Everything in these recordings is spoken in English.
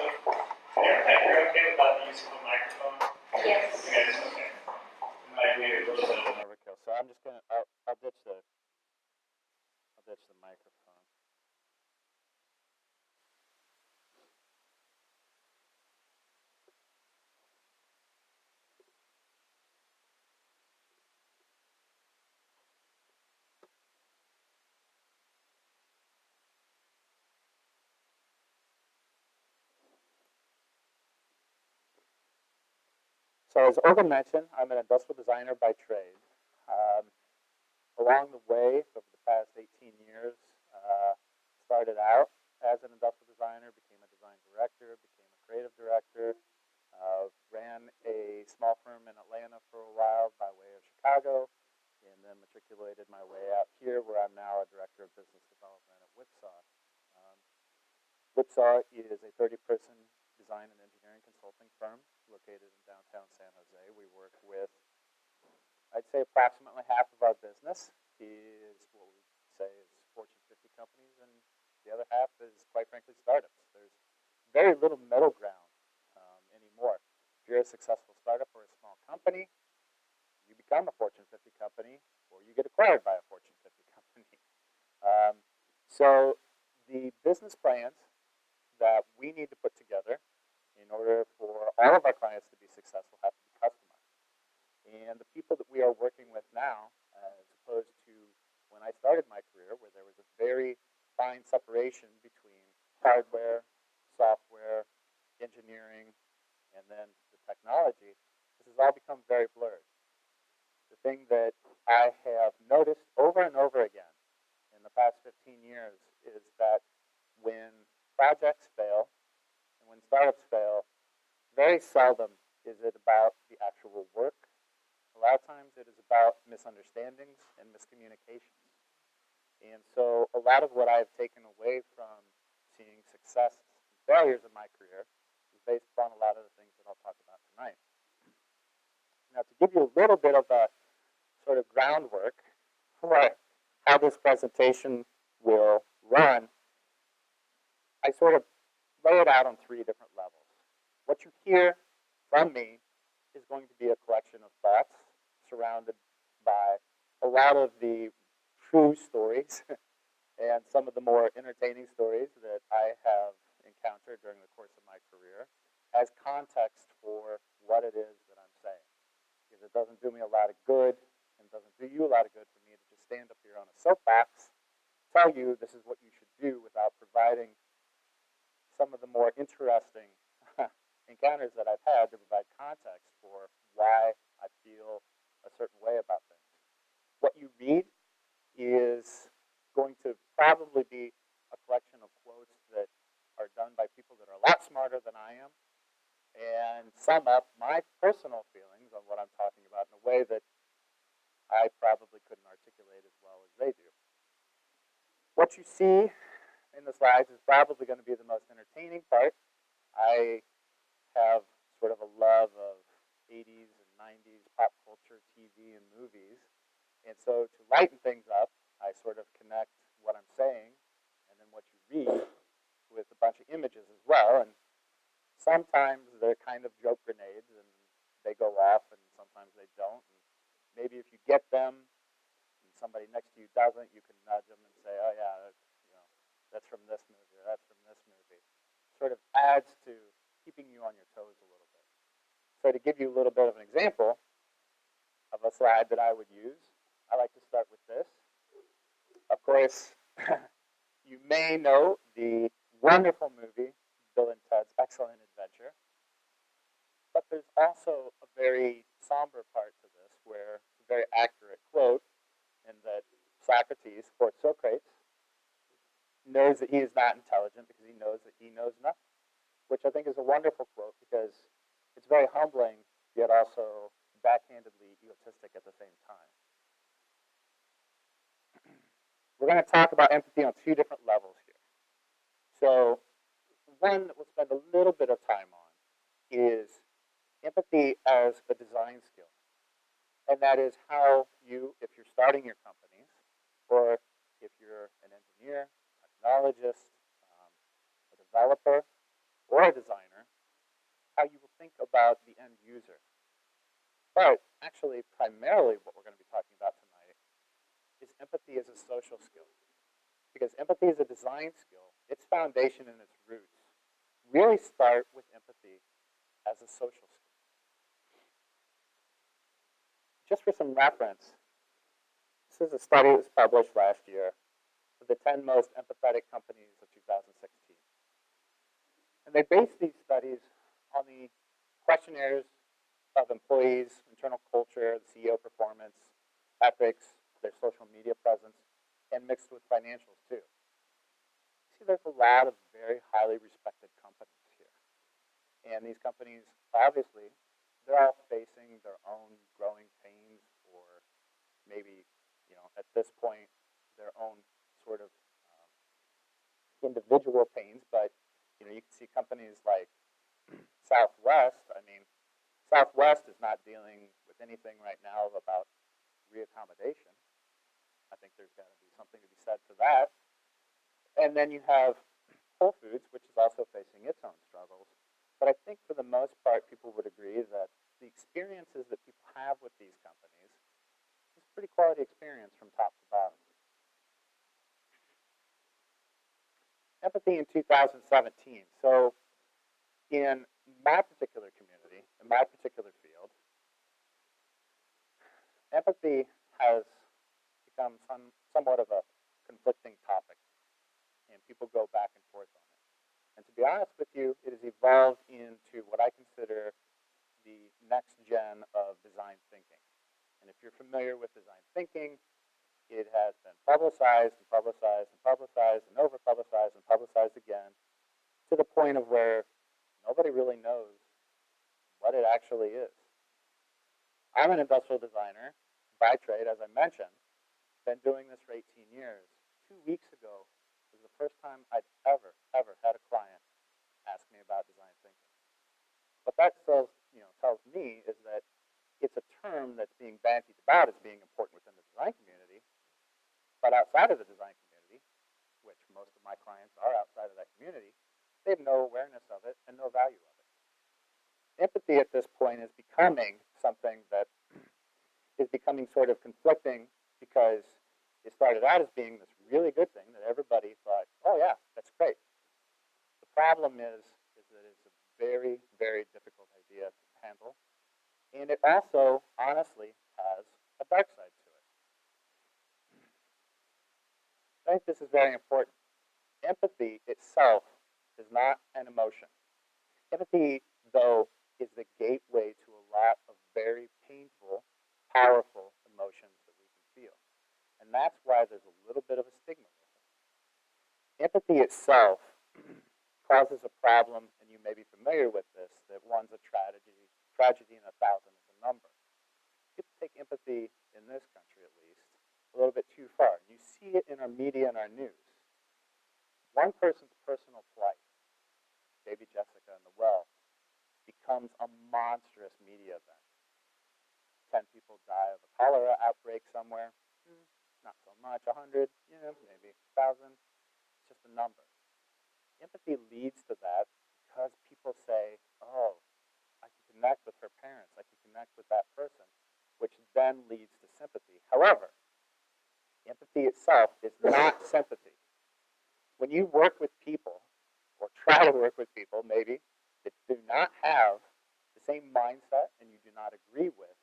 You're okay about the use of a microphone? Yes. Okay, it's okay. It might be a little bit of an overkill. So I'm just gonna I'll ditch the microphone. So as Olga mentioned, I'm an industrial designer by trade. Along the way, over the past 18 years, started out as an industrial designer, became a design director, became a creative director, ran a small firm in Atlanta for a while by way of Chicago, and then matriculated my way out here where I'm now a director of business development at Whipsaw. Whipsaw is a 30-person design and engineering consulting firm located in downtown San Jose. We work with, I'd say approximately half of our business is what we say is Fortune 50 companies, and the other half is, quite frankly, startups. There's very little middle ground anymore. If you're a successful startup or a small company, you become a Fortune 50 company, or you get acquired by a Fortune 50 company. So the business plans that we need to put together in order for all of our clients to be successful have to be customized. And the people that we are working with now, as opposed to when I started my career, where there was a very fine separation between hardware, software, engineering, and then the technology, this has all become very blurred. The thing that I have noticed over and over again in the past 15 years is that when projects fail and when startups fail, very seldom is it about the actual work. A lot of times it is about misunderstandings and miscommunications. And so a lot of what I've taken away from seeing success and failures in my career is based upon a lot of the things that I'll talk about tonight. Now, to give you a little bit of a sort of groundwork for how this presentation will run, I sort of lay it out on 3 different levels. What you hear from me is going to be a collection of thoughts surrounded by a lot of the true stories and some of the more entertaining stories that I have encountered during the course of my career as context for what it is that I'm saying. Because it doesn't do me a lot of good and doesn't do you a lot of good for me to just stand up here on a soapbox, tell you this is what you should do without providing some of the more interesting encounters that I've had to provide context for why I feel a certain way about things. What you read is going to probably be a collection of quotes that are done by people that are a lot smarter than I am and sum up my personal feelings on what I'm talking about in a way that I probably couldn't articulate as well as they do. What you see in the slides is probably going to be the most entertaining part. I have sort of a love of 80s and 90s pop culture, TV, and movies. And so to lighten things up, I sort of connect what I'm saying and then what you read with a bunch of images as well. And sometimes they're kind of joke grenades and they go off and sometimes they don't. And maybe if you get them and somebody next to you doesn't, you can nudge them and say, oh yeah, that's from this movie or that's from this movie. Sort of adds to keeping you on your toes a little bit. So to give you a little bit of an example of a slide that I would use, I like to start with this. Of course, you may know the wonderful movie, Bill and Ted's Excellent Adventure. But there's also a very somber part to this where it's a very accurate quote in that Socrates, or Socrates, knows that he is not intelligent because he knows that he knows nothing, which I think is a wonderful quote because it's very humbling, yet also backhandedly egotistic at the same time. We're going to talk about empathy on 2 different levels here. So one that we'll spend a little bit of time on is empathy as a design skill. And that is how you, if you're starting your companies, or if you're an engineer, a technologist, a developer, or a designer, about the end user. But actually, primarily what we're going to be talking about tonight is empathy as a social skill. Because empathy is a design skill. Its foundation and its roots really start with empathy as a social skill. Just for some reference, this is a study that was published last year of the 10 most empathetic companies of 2016. And they based these studies on the questionnaires of employees, internal culture, the CEO performance, ethics, their social media presence, and mixed with financials too. See, there's a lot of very highly respected companies here. And these companies, obviously, they're all facing their own growing pains, or maybe, at this point, their own sort of individual pains. But, you can see companies like Southwest. I mean, Southwest is not dealing with anything right now about reaccommodation. I think there's got to be something to be said for that. And then you have Whole Foods, which is also facing its own struggles. But I think for the most part, people would agree that the experiences that people have with these companies is a pretty quality experience from top to bottom. Empathy in 2017. So in my particular community, in my particular field, empathy has become somewhat of a conflicting topic, and people go back and forth on it. And to be honest with you, it has evolved into what I consider the next gen of design thinking. And if you're familiar with design thinking, it has been publicized and publicized and publicized and over-publicized and publicized again, to the point of where nobody really knows what it actually is. I'm an industrial designer by trade, as I mentioned. Been doing this for 18 years. 2 weeks ago was the first time I'd ever had a client ask me about design thinking. What that tells me is that it's a term that's being bandied about as being important within the design community, but outside of the design community, which most of my clients are outside of that community, they have no awareness of it and no value of it. Empathy at this point is becoming something that is becoming sort of conflicting, because it started out as being this really good thing that everybody thought, oh yeah, that's great. The problem is that it's a very, very difficult idea to handle, and it also, honestly, has a dark side to it. I think this is very important. Empathy itself is not an emotion. Empathy, though, is the gateway to a lot of very painful, powerful emotions that we can feel. And that's why there's a little bit of a stigma with it. Empathy itself causes a problem, and you may be familiar with this, that one's a tragedy in 1,000 is a number. People take empathy, in this country at least, a little bit too far. You see it in our media and our news. One person's personal plight, baby Jessica in the well, becomes a monstrous media event. 10 people die of a cholera outbreak somewhere. Not so much. 100, maybe 1,000. It's just a number. Empathy leads to that because people say, oh, I can connect with her parents. I can connect with that person, which then leads to sympathy. However, empathy itself is not sympathy. When you work with people, or try to work with people, maybe, that do not have the same mindset and you do not agree with,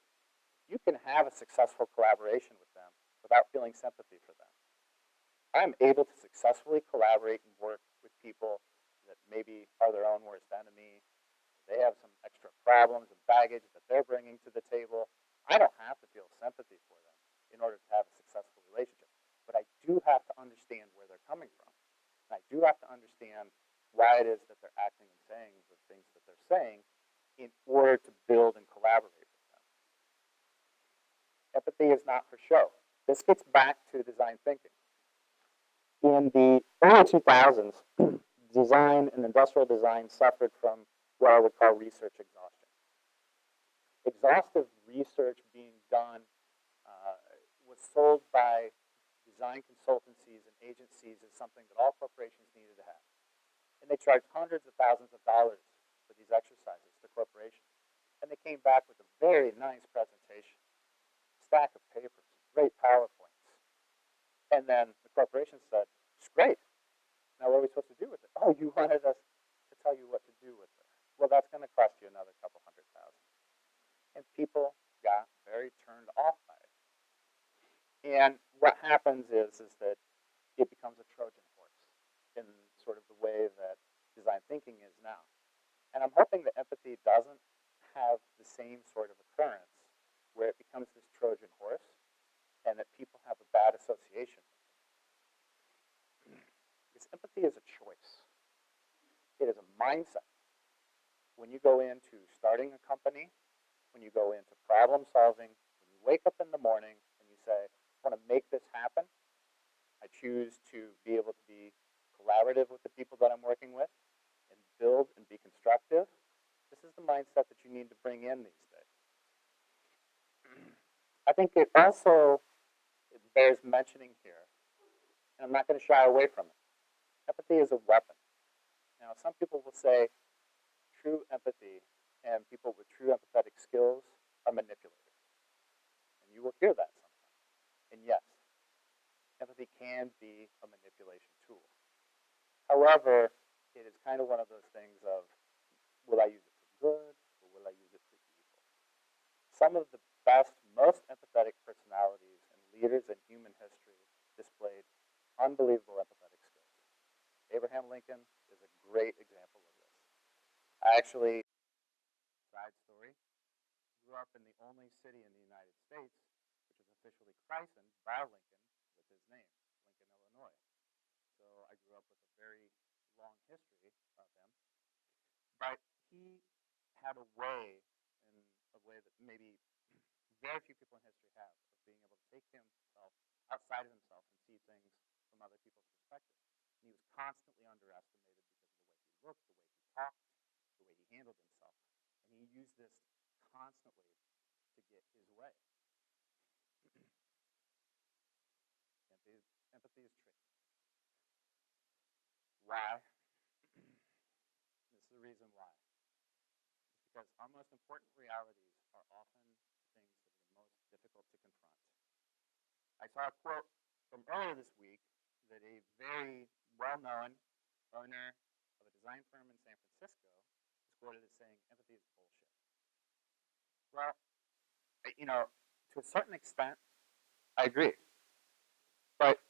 you can have a successful collaboration with them without feeling sympathy for them. I'm able to successfully collaborate and work with people that maybe are their own worst enemy. They have some extra problems and baggage that they're bringing to the table. I don't have to feel sympathy for them in order to have a successful relationship. But I do have to understand where they're coming from. And I do have to understand why it is that they're acting and saying the things that they're saying in order to build and collaborate with them. Empathy is not for show. This gets back to design thinking. In the early 2000s, design and industrial design suffered from what I would call research exhaustion. Exhaustive research being done was sold by design consultancies and agencies as something that all corporations needed to have. And they charged hundreds of thousands of dollars for these exercises to corporations. And they came back with a very nice presentation, stack of papers, great PowerPoints. And then the corporation said, it's great. Now what are we supposed to do with it? Oh, you wanted us to tell you what to do with it. Well, that's going to cost you another couple $100,000. And people got very turned off by it. And what happens is that it becomes a Trojan horse in sort of the way that design thinking is now. And I'm hoping that empathy doesn't have the same sort of occurrence where it becomes this Trojan horse and that people have a bad association with it. Because empathy is a choice. It is a mindset. When you go into starting a company, when you go into problem solving, when you wake up in the morning and you say, I want to make this happen, I choose to be able to be collaborative with the people that I'm working with and build and be constructive. This is the mindset that you need to bring in these days. I think it also bears mentioning here, and I'm not going to shy away from it. Empathy is a weapon. Now, some people will say true empathy and people with true empathetic skills are manipulators. And you will hear that sometimes. And yes, empathy can be a manipulation tool. However, it is kind of one of those things of, will I use it for good or will I use it for evil? Some of the best, most empathetic personalities and leaders in human history displayed unbelievable empathetic skills. Abraham Lincoln is a great example of this. I actually, side story, grew up in the only city in the United States which was officially christened by Lincoln with his name, Lincoln, Illinois. So I grew up with a very long history of him. But he had a way, in a way that maybe very few people in history have, of being able to take himself outside of himself and see things from other people's perspective. And he was constantly underestimated because of the way he looked, the way he talked, the way he handled himself. And he used this constantly to get his way. Empathy is tricky. Why? This is the reason why. It's because our most important realities are often the things that are the most difficult to confront. I saw a quote from earlier this week that a very well-known owner of a design firm in San Francisco was quoted as saying, empathy is bullshit. Well, to a certain extent, I agree. But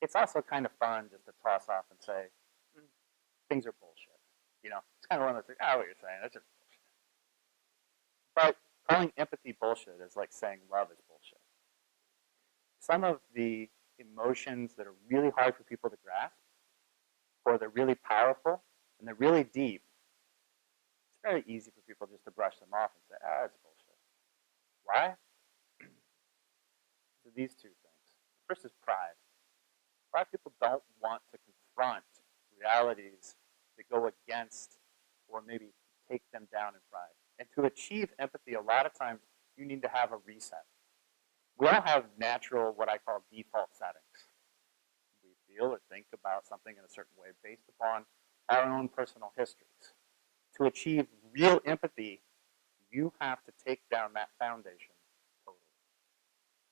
it's also kind of fun just to toss off and say, things are bullshit. It's kind of one of those things, what you're saying, that's just bullshit. But calling empathy bullshit is like saying love is bullshit. Some of the emotions that are really hard for people to grasp, or they're really powerful, and they're really deep, it's very easy for people just to brush them off and say, it's bullshit. Why? So these two things. The first is pride. A lot of people don't want to confront realities that go against or maybe take them down in pride. And to achieve empathy, a lot of times you need to have a reset. We all have natural, what I call default settings. We feel or think about something in a certain way based upon our own personal histories. To achieve real empathy, you have to take down that foundation totally.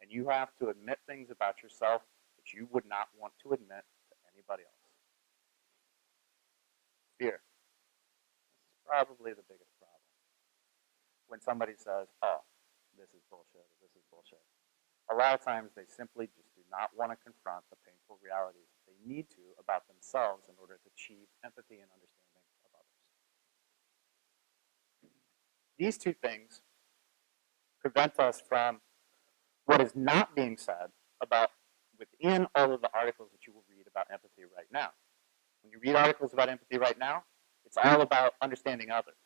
And you have to admit things about yourself that you would not want to admit to anybody else. Fear. This is probably the biggest problem. When somebody says, this is bullshit, or this is bullshit, a lot of times they simply just do not want to confront the painful realities that they need to about themselves in order to achieve empathy and understanding of others. These two things prevent us from what is not being said about within all of the articles that you will read about empathy right now. When you read articles about empathy right now, it's all about understanding others.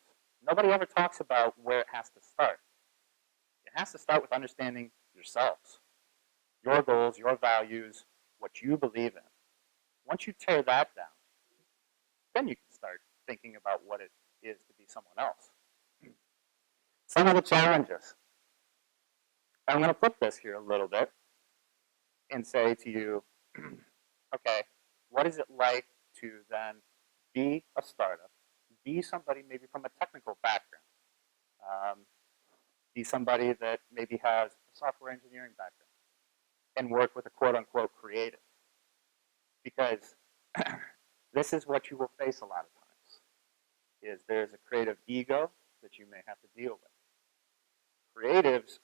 Nobody ever talks about where it has to start. It has to start with understanding yourselves, your goals, your values, what you believe in. Once you tear that down, then you can start thinking about what it is to be someone else. Some of the challenges. I'm going to flip this here a little bit and say to you, okay, what is it like to then be a startup, be somebody maybe from a technical background, Be somebody that maybe has a software engineering background and work with a quote unquote creative. Because this is what you will face a lot of times, is there's a creative ego that you may have to deal with. Creatives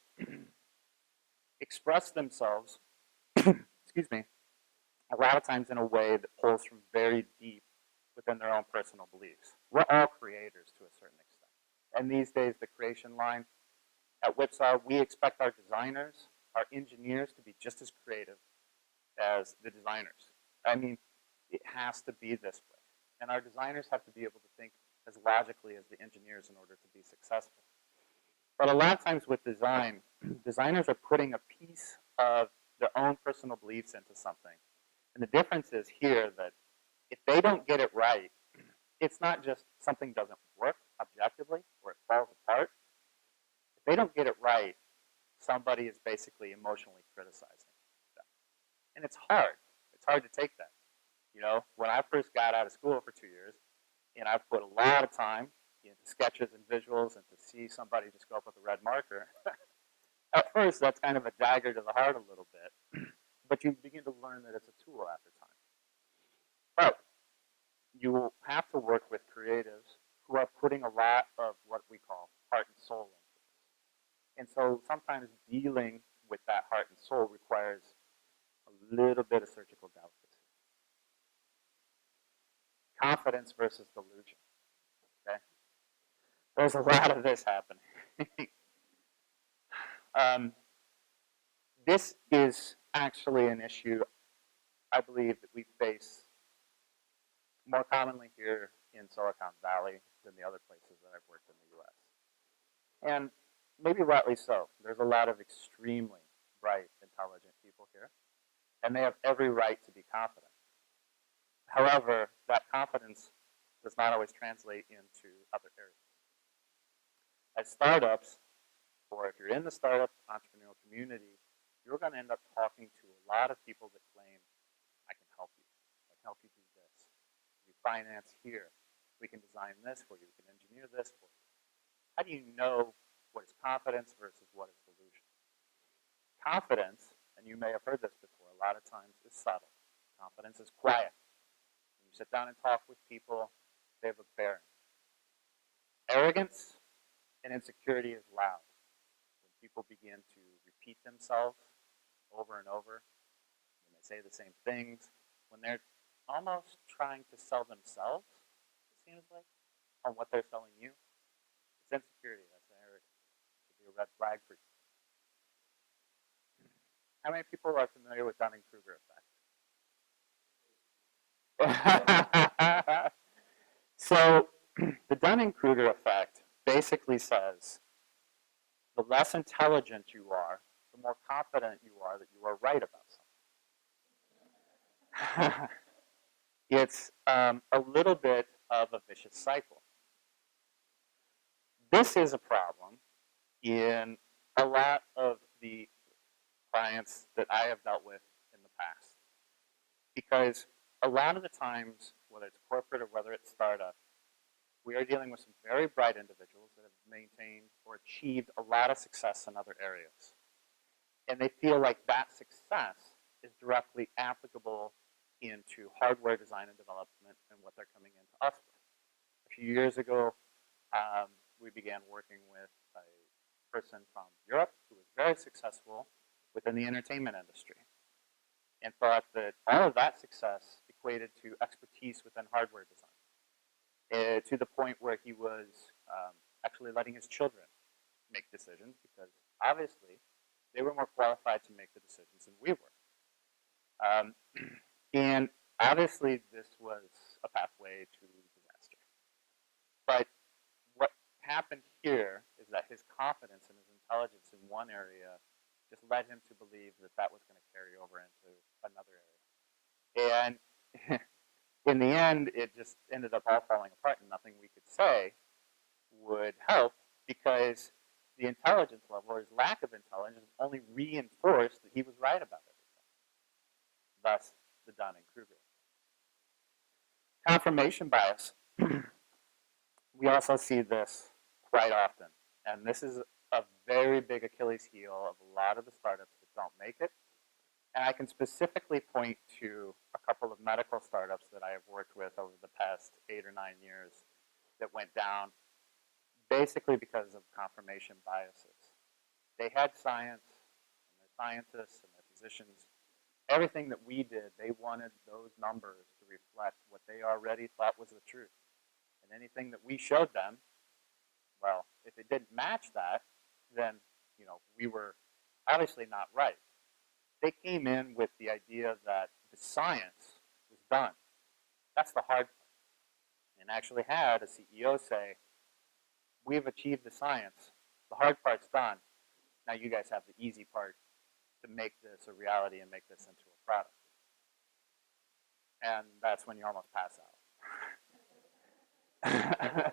express themselves, excuse me, a lot of times in a way that pulls from very deep within their own personal beliefs. We're all creators to a certain extent. And these days, the creation line at Whipsaw, we expect our designers, our engineers to be just as creative as the designers. I mean, it has to be this way. And our designers have to be able to think as logically as the engineers in order to be successful. But a lot of times with design, designers are putting a piece of their own personal beliefs into something. And the difference is here that if they don't get it right, it's not just something doesn't work objectively or it falls apart. If they don't get it right, somebody is basically emotionally criticizing them. And it's hard. It's hard to take that. You know, when I first got out of school for 2 years, and I've put a lot of time into sketches and visuals, and to see somebody just go up with a red marker, at first that's kind of a dagger to the heart a little bit, but you begin to learn that it's a tool after time. But you will have to work with creatives who are putting a lot of what we call heart and soul into this. And so sometimes dealing with that heart and soul requires a little bit of surgical delicacy. Confidence versus delusion. Okay? There's a lot of this happening. This is actually an issue I believe that we face more commonly here in Silicon Valley than the other places that I've worked in the US. And maybe rightly so. There's a lot of extremely bright, intelligent people here, and they have every right to be confident. However, that confidence does not always translate into other areas. As startups, or if you're in the startup entrepreneurial community, you're going to end up talking to a lot of people that claim, I can help you. I can help you do this. We finance here. We can design this for you. We can engineer this for you. How do you know what is confidence versus what is delusion? Confidence, and you may have heard this before, a lot of times is subtle. Confidence is quiet. When you sit down and talk with people, they have a bearing. Arrogance and insecurity is loud. When people begin to repeat themselves over and over, when they say the same things, when they're almost trying to sell themselves, it seems like, on what they're selling you, it's insecurity, that's arrogance. It could be a red flag for you. How many people are familiar with Dunning-Kruger effect? So the Dunning-Kruger effect basically says the less intelligent you are, the more confident you are that you are right about something. It's a little bit of a vicious cycle. This is a problem in a lot of the clients that I have dealt with in the past. Because a lot of the times, whether it's corporate or whether it's startup, we are dealing with some very bright individuals that have maintained or achieved a lot of success in other areas. And they feel like that success is directly applicable into hardware design and development and what they're coming into us with. A few years ago, we began working with a person from Europe who was very successful within the entertainment industry and thought that all of that success equated to expertise within hardware design, to the point where he was actually letting his children make decisions because obviously they were more qualified to make the decisions than we were. And obviously this was a pathway to disaster. But what happened here is that his confidence and his intelligence in one area just led him to believe that that was going to carry over into another area. And in the end, it just ended up all falling apart, and nothing we could say would help because the intelligence level or his lack of intelligence only reinforced that he was right about everything. Thus, the Dunning-Kruger. Confirmation bias. We also see this quite often And this is a very big Achilles heel of a lot of the startups that don't make it. And I can specifically point to a couple of medical startups that I have worked with over the past 8 or 9 years that went down basically because of confirmation biases. They had science, and their scientists and their physicians, everything that we did, they wanted those numbers to reflect what they already thought was the truth. And anything that we showed them, well, if it didn't match that, then we were obviously not right. They came in with the idea that the science was done. That's the hard part. And actually had a CEO say, we've achieved the science. The hard part's done. Now you guys have the easy part to make this a reality and make this into a product. And that's when you almost pass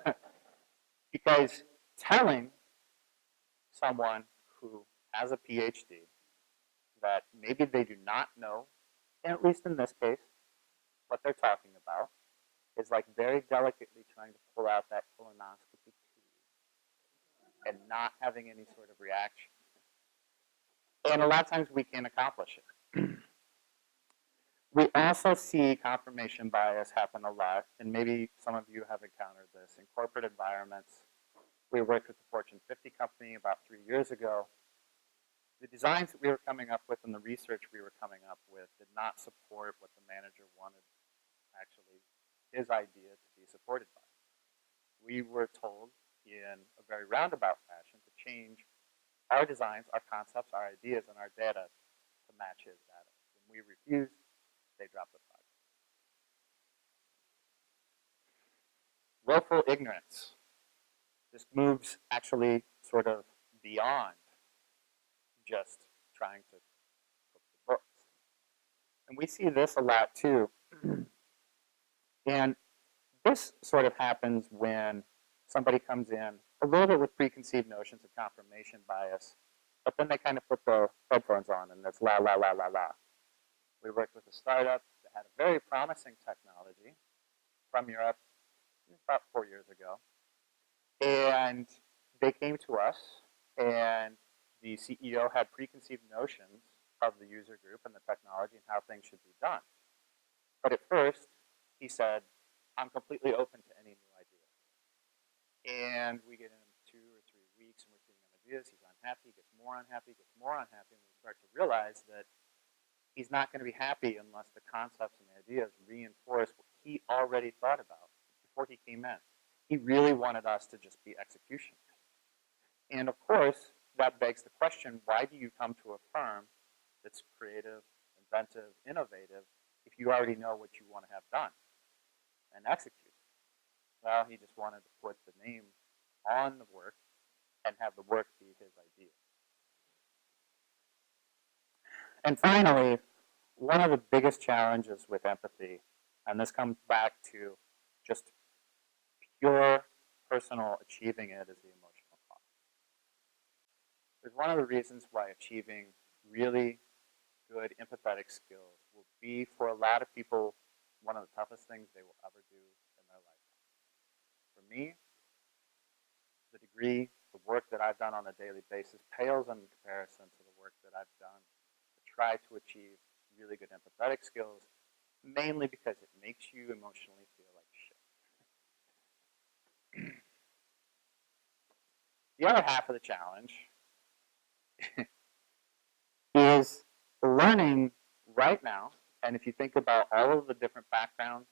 out. Because telling someone who has a PhD that maybe they do not know, at least in this case, what they're talking about, is like very delicately trying to pull out that colonoscopy tube and not having any sort of reaction. And a lot of times we can't accomplish it. We also see confirmation bias happen a lot, and maybe some of you have encountered this in corporate environments. We worked with the Fortune 50 company about 3 years ago. The designs that we were coming up with and the research we were coming up with did not support what the manager wanted, actually, his idea to be supported by. We were told in a very roundabout fashion to change our designs, our concepts, our ideas, and our data to match his data. When we refused, they dropped the project. Willful ignorance. This moves actually sort of beyond just trying to cook the books. And we see this a lot too. And this sort of happens when somebody comes in a little bit with preconceived notions of confirmation bias, but then they kind of put the headphones on and it's la, la, la, la, la. We worked with a startup that had a very promising technology from Europe about 4 years ago. And they came to us, and the CEO had preconceived notions of the user group and the technology and how things should be done. But at first, he said, I'm completely open to any new idea. And we get in 2 or 3 weeks, and we're feeding him ideas. He's unhappy, gets more unhappy, gets more unhappy, and we start to realize that he's not going to be happy unless the concepts and the ideas reinforce what he already thought about before he came in. He really wanted us to just be executioners. And of course, that begs the question, why do you come to a firm that's creative, inventive, innovative, if you already know what you want to have done and execute? Well, he just wanted to put the name on the work and have the work be his idea. And finally, one of the biggest challenges with empathy, and this comes back to just pure personal achieving it, is the emotional cost. There's one of the reasons why achieving really good empathetic skills will be, for a lot of people, one of the toughest things they will ever do in their lifetime. For me, the degree, the work that I've done on a daily basis pales in comparison to the work that I've done to try to achieve really good empathetic skills, mainly because it makes you emotionally feel like shit. The other half of the challenge is learning right now, and if you think about all of the different backgrounds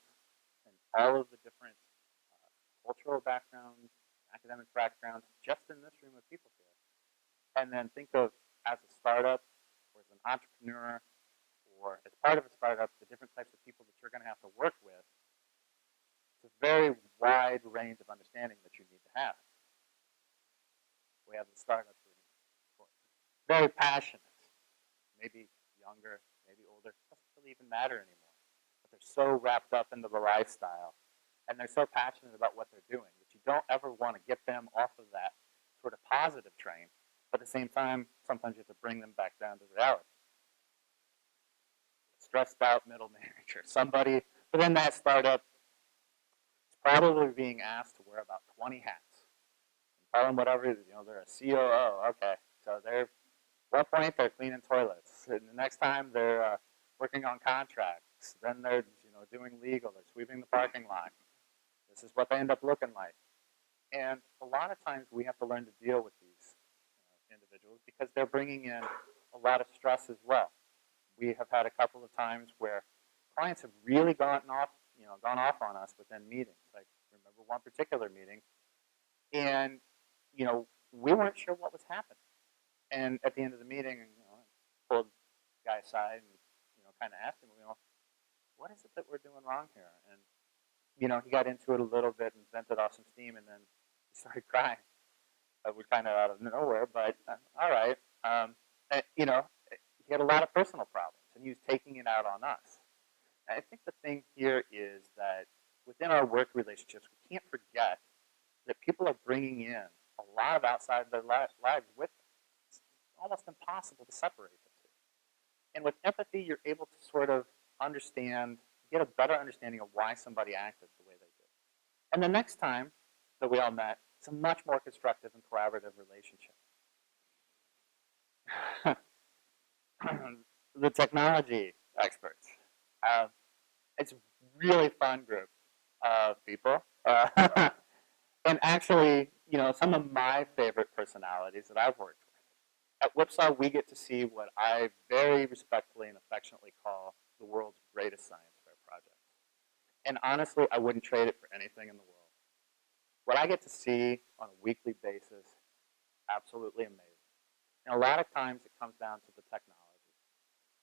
and all of the different cultural backgrounds, academic backgrounds, just in this room of people here, and then think of as a startup or as an entrepreneur or as part of a startup, the different types of people that you're going to have to work with, it's a very wide range of understanding that you need to have. We have the startup room, of course. Very passionate, maybe younger, maybe older, doesn't really even matter anymore. But they're so wrapped up into the lifestyle, and they're so passionate about what they're doing that you don't ever want to get them off of that sort of positive train. But at the same time, sometimes you have to bring them back down to reality. Stressed out middle manager, somebody within that startup is probably being asked to wear about 20 hats Call them whatever, they're a COO. Okay, so they're, one point they're cleaning toilets, and the next time they're working on contracts. Then they're doing legal. They're sweeping the parking lot. This is what they end up looking like. And a lot of times we have to learn to deal with these individuals because they're bringing in a lot of stress as well. We have had a couple of times where clients have really gone off on us within meetings. Like, remember one particular meeting, and we weren't sure what was happening. And at the end of the meeting, I pulled the guy aside and kind of asked him, what is it that we're doing wrong here? And he got into it a little bit and vented off some steam, and then he started crying. It was kind of out of nowhere, but all right. He had a lot of personal problems, and he was taking it out on us. I think the thing here is that within our work relationships, we can't forget that people are bringing in a lot of outside their lives with them. It's almost impossible to separate the two. And with empathy, you're able to sort of get a better understanding of why somebody acted the way they did. And the next time that we all met, it's a much more constructive and collaborative relationship. The technology experts. It's a really fun group of people. And actually, some of my favorite personalities that I've worked with. At Whipsaw, we get to see what I very respectfully and affectionately call the world's greatest science fair project. And honestly, I wouldn't trade it for anything in the world. What I get to see on a weekly basis, absolutely amazing. And a lot of times it comes down to the technology.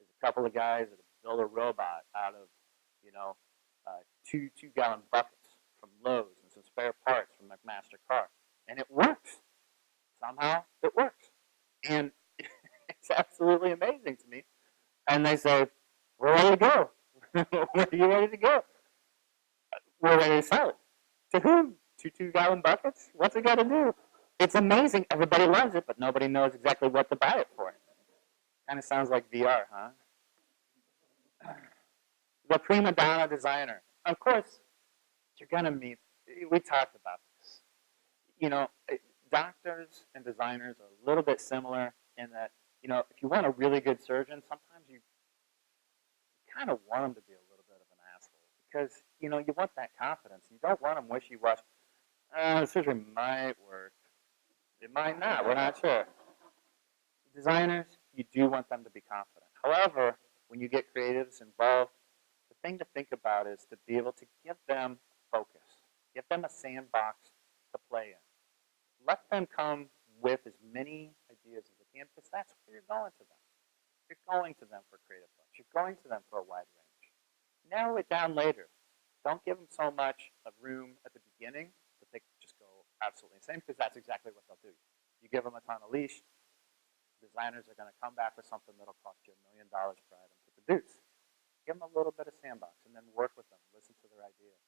There's a couple of guys that have built a robot out of, two-gallon buckets from Lowe's and some spare parts from McMaster car. And it works. Somehow it works. And it's absolutely amazing to me. And they say, we're ready to go. Where are you ready to go? We're ready to sell it. To whom? To 2-gallon buckets? What's it got to do? It's amazing. Everybody loves it, but nobody knows exactly what to buy it for. Kind of sounds like VR, huh? The prima donna designer. Of course, you're going to meet, we talked about this. Doctors and designers are a little bit similar in that, if you want a really good surgeon, sometimes you kind of want them to be a little bit of an asshole because, you want that confidence. You don't want them wishy-washy. The surgery might work. It might not. We're not sure. Designers, you do want them to be confident. However, when you get creatives involved, the thing to think about is to be able to give them focus. Give them a sandbox to play in. Let them come with as many ideas as they can because that's where you're going to them. You're going to them for creative thoughts. You're going to them for a wide range. Narrow it down later. Don't give them so much of room at the beginning that they just go absolutely insane because that's exactly what they'll do. You give them a ton of leash, designers are going to come back with something that'll cost you $1 million per item to produce. Give them a little bit of sandbox and then work with them. Listen to their ideas.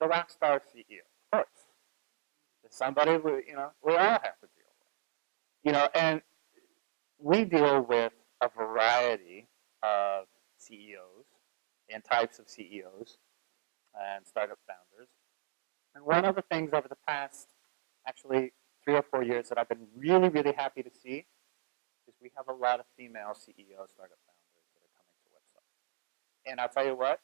The rock star CEO, of course. Is somebody we all have to deal with. And we deal with a variety of CEOs and types of CEOs and startup founders. And one of the things over the past, actually 3 or 4 years that I've been really, really happy to see is we have a lot of female CEO startup founders that are coming to Whipsaw. And I'll tell you what,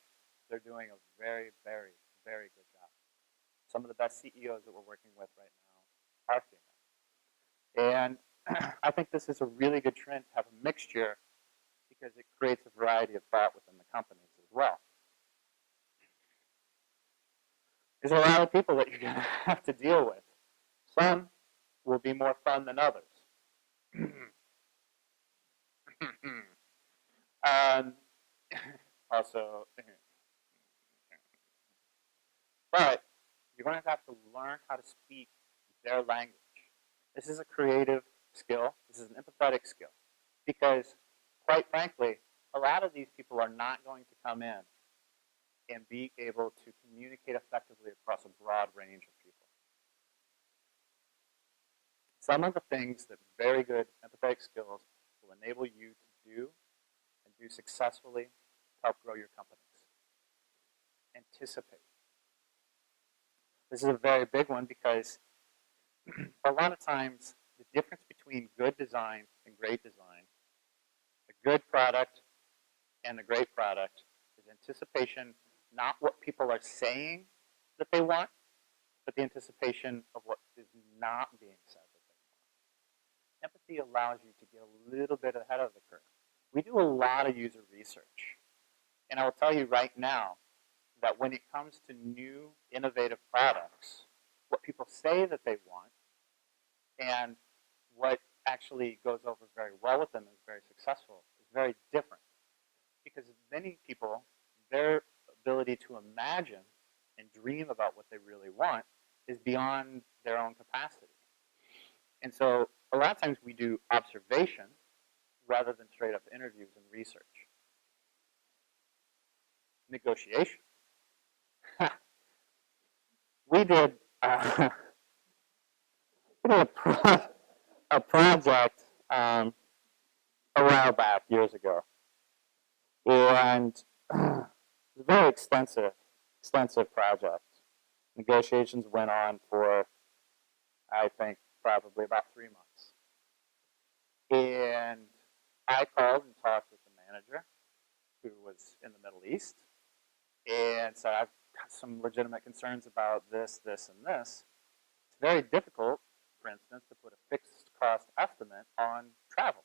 they're doing a very, very, very good job. Some of the best CEOs that we're working with right now are female. And I think this is a really good trend to have a mixture because it creates a variety of thought within the companies as well. There's a lot of people that you're going to have to deal with. Some will be more fun than others. Also, but you're going to have to learn how to speak their language. This is a creative skill. This is an empathetic skill. Because, quite frankly, a lot of these people are not going to come in and be able to communicate effectively across a broad range of people. Some of the things that very good empathetic skills will enable you to do and do successfully to help grow your companies. Anticipate. This is a very big one because a lot of times the difference between good design and great design, a good product and a great product, is anticipation, not what people are saying that they want, but the anticipation of what is not being said that they want. Empathy allows you to get a little bit ahead of the curve. We do a lot of user research. And I will tell you right now that when it comes to new innovative products, what people say that they want and what actually goes over very well with them and is very successful is very different. Because many people, their ability to imagine and dream about what they really want is beyond their own capacity. And so a lot of times we do observation rather than straight up interviews and research. Negotiation. we did we did a project a while back, years ago, and it was a very extensive project. Negotiations went on for, I think, probably about 3 months. And I called and talked with the manager, who was in the Middle East, and said, I've got some legitimate concerns about this, this, and this. It's very difficult, for instance, to put a fixed cost estimate on travel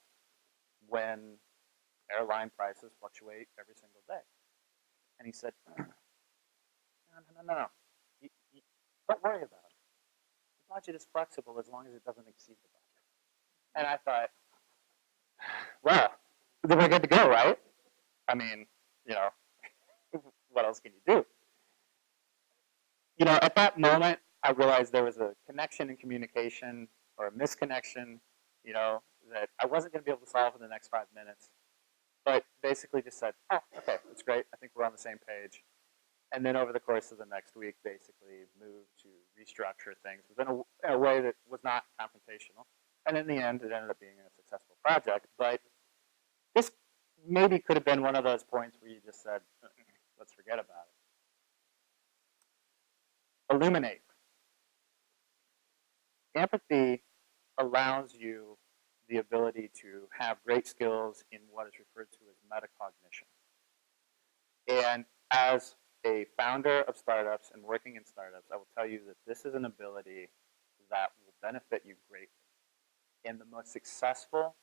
when airline prices fluctuate every single day. And he said, no. Don't worry about it. The budget is flexible as long as it doesn't exceed the budget. And I thought, well, then we're good to go, right? I mean, what else can you do? At that moment, I realized there was a connection in communication or a misconnection, that I wasn't going to be able to solve in the next 5 minutes. But basically just said, oh, okay, that's great. I think we're on the same page. And then over the course of the next week, basically moved to restructure things within a way that was not confrontational. And in the end, it ended up being a successful project. But this maybe could have been one of those points where you just said, let's forget about it. Illuminate. Empathy allows you the ability to have great skills in what is referred to as metacognition. And as a founder of startups and working in startups, I will tell you that this is an ability that will benefit you greatly. And the most successful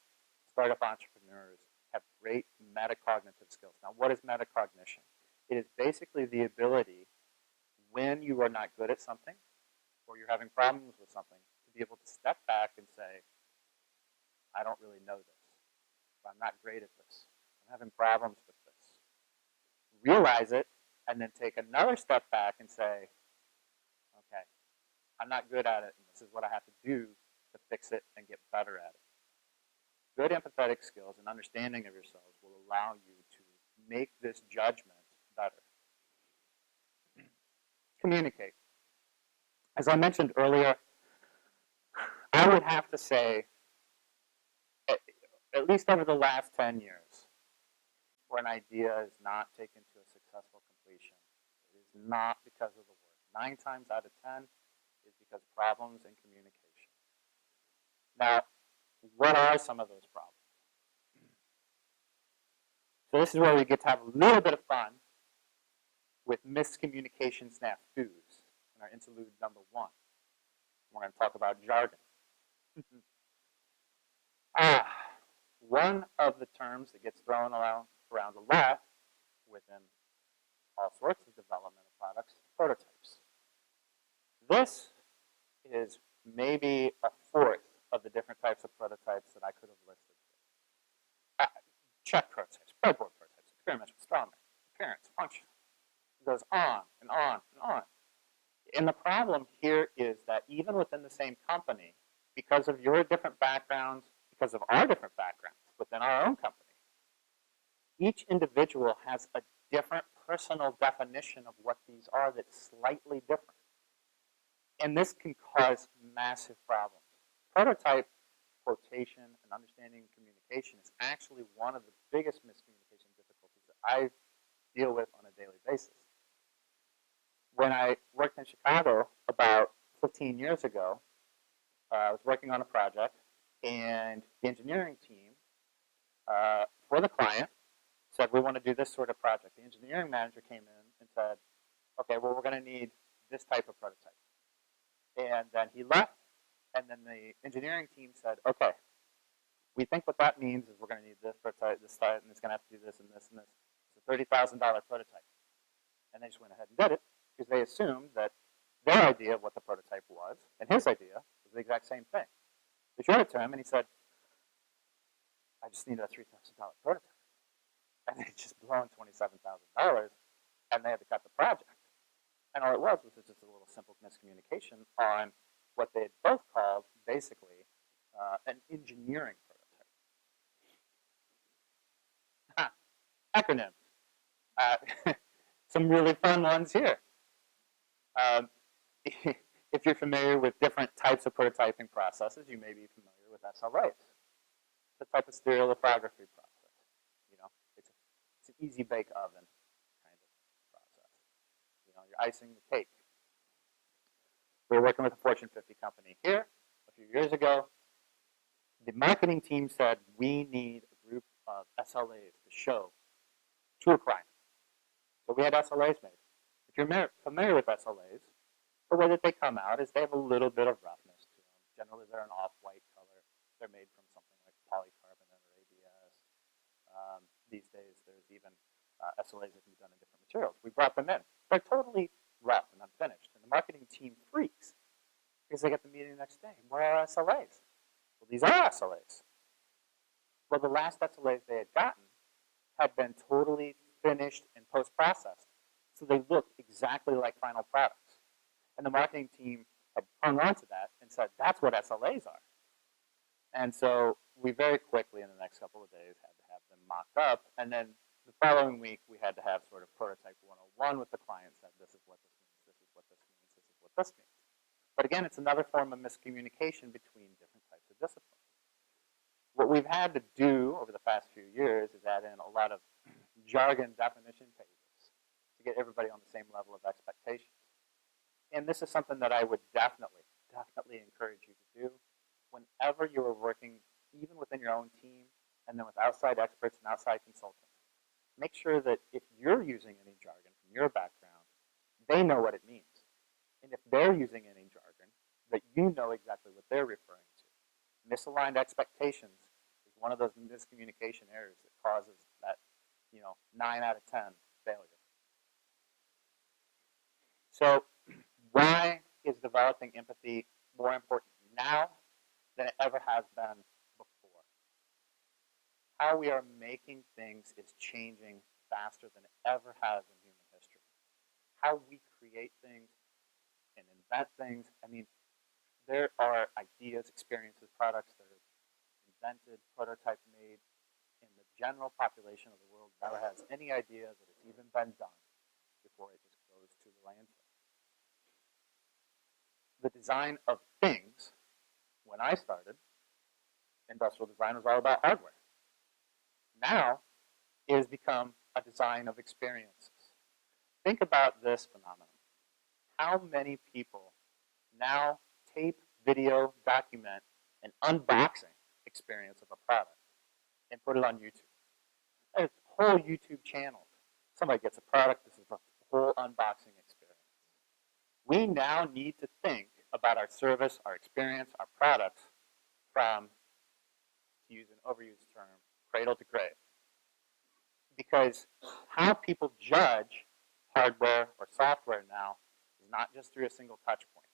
startup entrepreneurs have great metacognitive skills. Now, what is metacognition? It is basically the ability, when you are not good at something or you're having problems with something, to be able to step back and say, I don't really know this. I'm not great at this. I'm having problems with this. Realize it, and then take another step back and say, okay, I'm not good at it, and this is what I have to do to fix it and get better at it. Good empathetic skills and understanding of yourselves will allow you to make this judgment better. Communicate. As I mentioned earlier, I would have to say, at least over the last 10 years, where an idea is not taken to a successful completion, it is not because of the work. 9 times out of 10 is because of problems in communication. Now, what are some of those problems? So this is where we get to have a little bit of fun with miscommunication snafus in our interlude number 1. We're going to talk about jargon. One of the terms that gets thrown around a lot within all sorts of development of products, prototypes. This is maybe a fourth of the different types of prototypes that I could have listed. Check prototypes, breadboard prototypes, experiments with strawman, appearance, function. It goes on and on and on. And the problem here is that even within the same company, because of your different backgrounds, because of our different backgrounds within our own company, each individual has a different personal definition of what these are that's slightly different. And this can cause massive problems. Prototype quotation and understanding communication is actually one of the biggest miscommunication difficulties that I deal with on a daily basis. When I worked in Chicago about 15 years ago, I was working on a project, and the engineering team for the client said, we want to do this sort of project. The engineering manager came in and said, okay, well, we're going to need this type of prototype. And then he left, and then the engineering team said, okay, we think what that means is we're going to need this prototype, this type, and it's going to have to do this and this and this. It's a $30,000 prototype. And they just went ahead and did it because they assumed that their idea of what the prototype was and his idea was the exact same thing. They showed it to him, and he said, I just need a $3,000 prototype. And they just blown $27,000, and they had to cut the project. And all it was just a little simple miscommunication on what they had both called basically an engineering prototype. Acronyms. Some really fun ones here. If you're familiar with different types of prototyping processes, you may be familiar with SLAs. It's a type of stereolithography process. You know, it's an easy bake oven kind of process. You know, you're icing the cake. We were working with a Fortune 50 company here a few years ago. The marketing team said, we need a group of SLAs to show to a client. So we had SLAs made. If you're familiar with SLAs, the way that they come out is they have a little bit of roughness to them. Generally, they're an off-white color. They're made from something like polycarbonate or ABS. These days, there's even SLAs that can be done in different materials. We brought them in. They're totally rough and unfinished. And the marketing team freaks because they get the meeting the next day. Where are SLAs? Well, these are SLAs. Well, the last SLAs they had gotten had been totally finished and post-processed. So they looked exactly like final products. And the marketing team had hung on to that and said, that's what SLAs are. And so we very quickly in the next couple of days had to have them mocked up. And then the following week, we had to have sort of prototype 101 with the client, said, this is what this means, this is what this means, this is what this means. But again, it's another form of miscommunication between different types of disciplines. What we've had to do over the past few years is add in a lot of jargon definition pages to get everybody on the same level of expectations. And this is something that I would definitely encourage you to do whenever you are working, even within your own team, and then with outside experts and outside consultants. Make sure that if you're using any jargon from your background, they know what it means. And if they're using any jargon, that you know exactly what they're referring to. Misaligned expectations is one of those miscommunication errors that causes that, 9 out of 10 failure. So why is developing empathy more important now than it ever has been before? How we are making things is changing faster than it ever has in human history. How we create things and invent things. I mean, there are ideas, experiences, products that are invented, prototype made, and the general population of the world never has any idea that it's even been done before it just goes to the landfill. The design of things, when I started, industrial design was all about hardware. Now, it has become a design of experiences. Think about this phenomenon. How many people now tape, video, document an unboxing experience of a product and put it on YouTube? There's whole YouTube channels. Somebody gets a product, this is a whole unboxing experience. We now need to think about our service, our experience, our products from, to use an overused term, cradle to grave. Because how people judge hardware or software now is not just through a single touch point.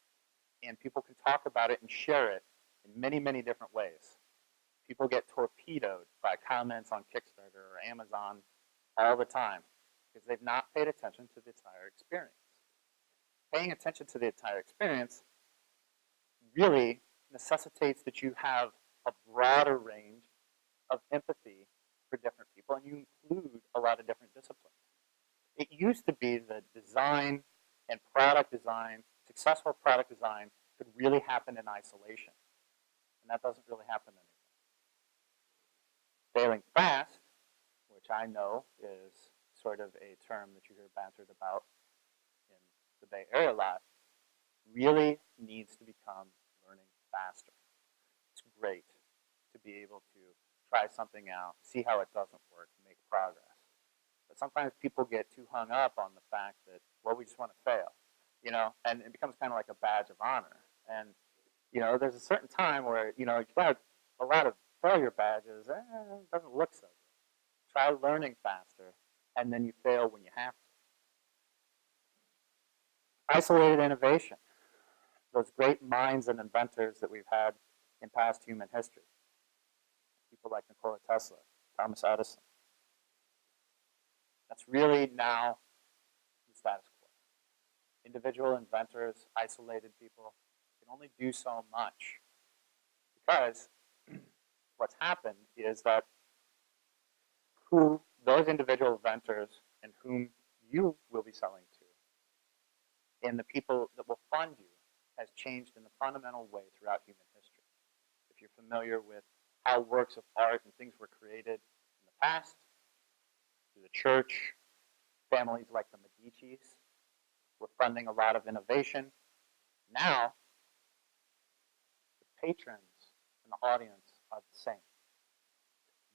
And people can talk about it and share it in many, many different ways. People get torpedoed by comments on Kickstarter or Amazon all the time because they've not paid attention to the entire experience. Paying attention to the entire experience really necessitates that you have a broader range of empathy for different people, and you include a lot of different disciplines. It used to be that design and product design, successful product design, could really happen in isolation, and that doesn't really happen anymore. Failing fast, which I know is sort of a term that you hear bantered about in the Bay Area a lot, really needs to become learning faster. be able to try something out, see how it doesn't work, make progress. But sometimes people get too hung up on the fact that, well, we just want to fail, and it becomes kind of like a badge of honor. And, there's a certain time where, you got a lot of failure badges, it doesn't look so good. Try learning faster, and then you fail when you have to. Isolated innovation. Those great minds and inventors that we've had in past human history. People like Nikola Tesla, Thomas Edison. That's really now the status quo. Individual inventors, isolated people, can only do so much because what's happened is that who those individual inventors and whom you will be selling to and the people that will fund you has changed in a fundamental way throughout human history. If you're familiar with how works of art and things were created in the past, through the church, families like the Medicis were funding a lot of innovation. Now, the patrons and the audience are the same.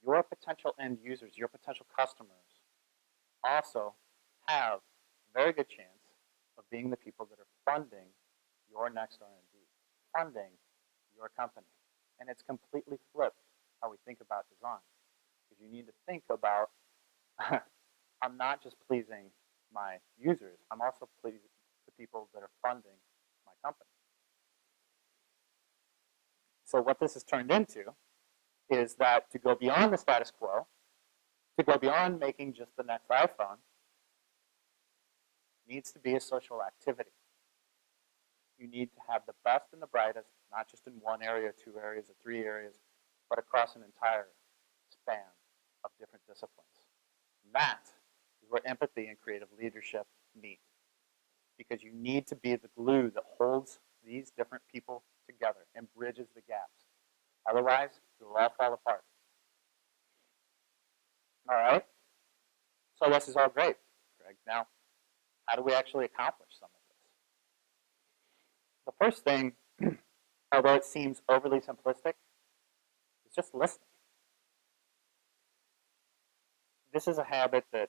Your potential end users, your potential customers, also have a very good chance of being the people that are funding your next R&D, funding your company. And it's completely flipped how we think about design. Because you need to think about, I'm not just pleasing my users, I'm also pleasing the people that are funding my company. So what this has turned into is that to go beyond the status quo, to go beyond making just the next iPhone, needs to be a social activity. You need to have the best and the brightest, not just in one area, 2 areas, or 3 areas, but across an entire span of different disciplines. And that is where empathy and creative leadership meet. Because you need to be the glue that holds these different people together and bridges the gaps. Otherwise, it will all fall apart. All right? So this is all great, Greg. Now, how do we actually accomplish some of this? The first thing, although it seems overly simplistic, is just listening. This is a habit that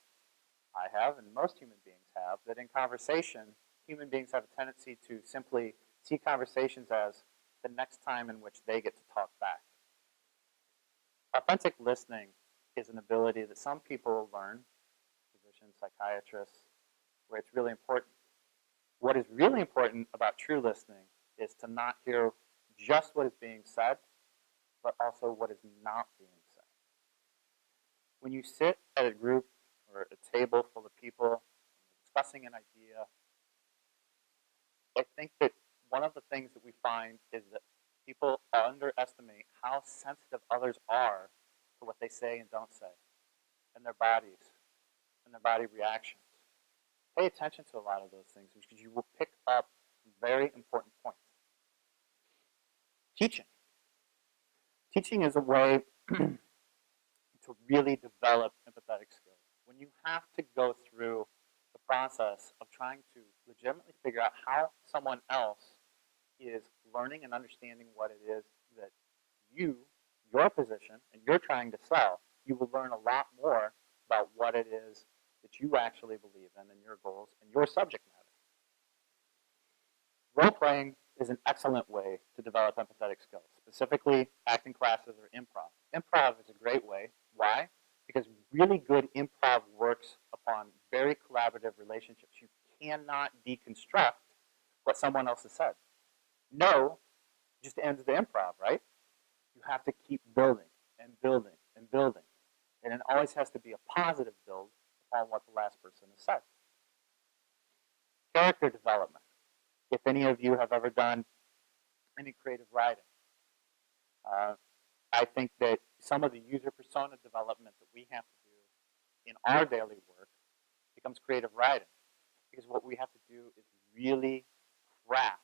I have and most human beings have, that in conversation, human beings have a tendency to simply see conversations as the next time in which they get to talk back. Authentic listening is an ability that some people learn, physicians, psychiatrists, where it's really important. What is really important about true listening is to not hear just what is being said, but also what is not being said. When you sit at a group or a table full of people discussing an idea, I think that one of the things that we find is that people underestimate how sensitive others are to what they say and don't say, and their bodies, and their body reactions. Pay attention to a lot of those things because you will pick up very important points. Teaching. Teaching is a way to really develop empathetic skills. When you have to go through the process of trying to legitimately figure out how someone else is learning and understanding what it is that your position, and you're trying to sell, you will learn a lot more about what it is that you actually believe in and your goals and your subject matter. Role-playing is an excellent way to develop empathetic skills, specifically acting classes or improv. Improv is a great way. Why? Because really good improv works upon very collaborative relationships. You cannot deconstruct what someone else has said. No just ends the improv, right? You have to keep building and building and building. And it always has to be a positive build upon what the last person has said. Character development. If any of you have ever done any creative writing, I think that some of the user persona development that we have to do in our daily work becomes creative writing. Because what we have to do is really craft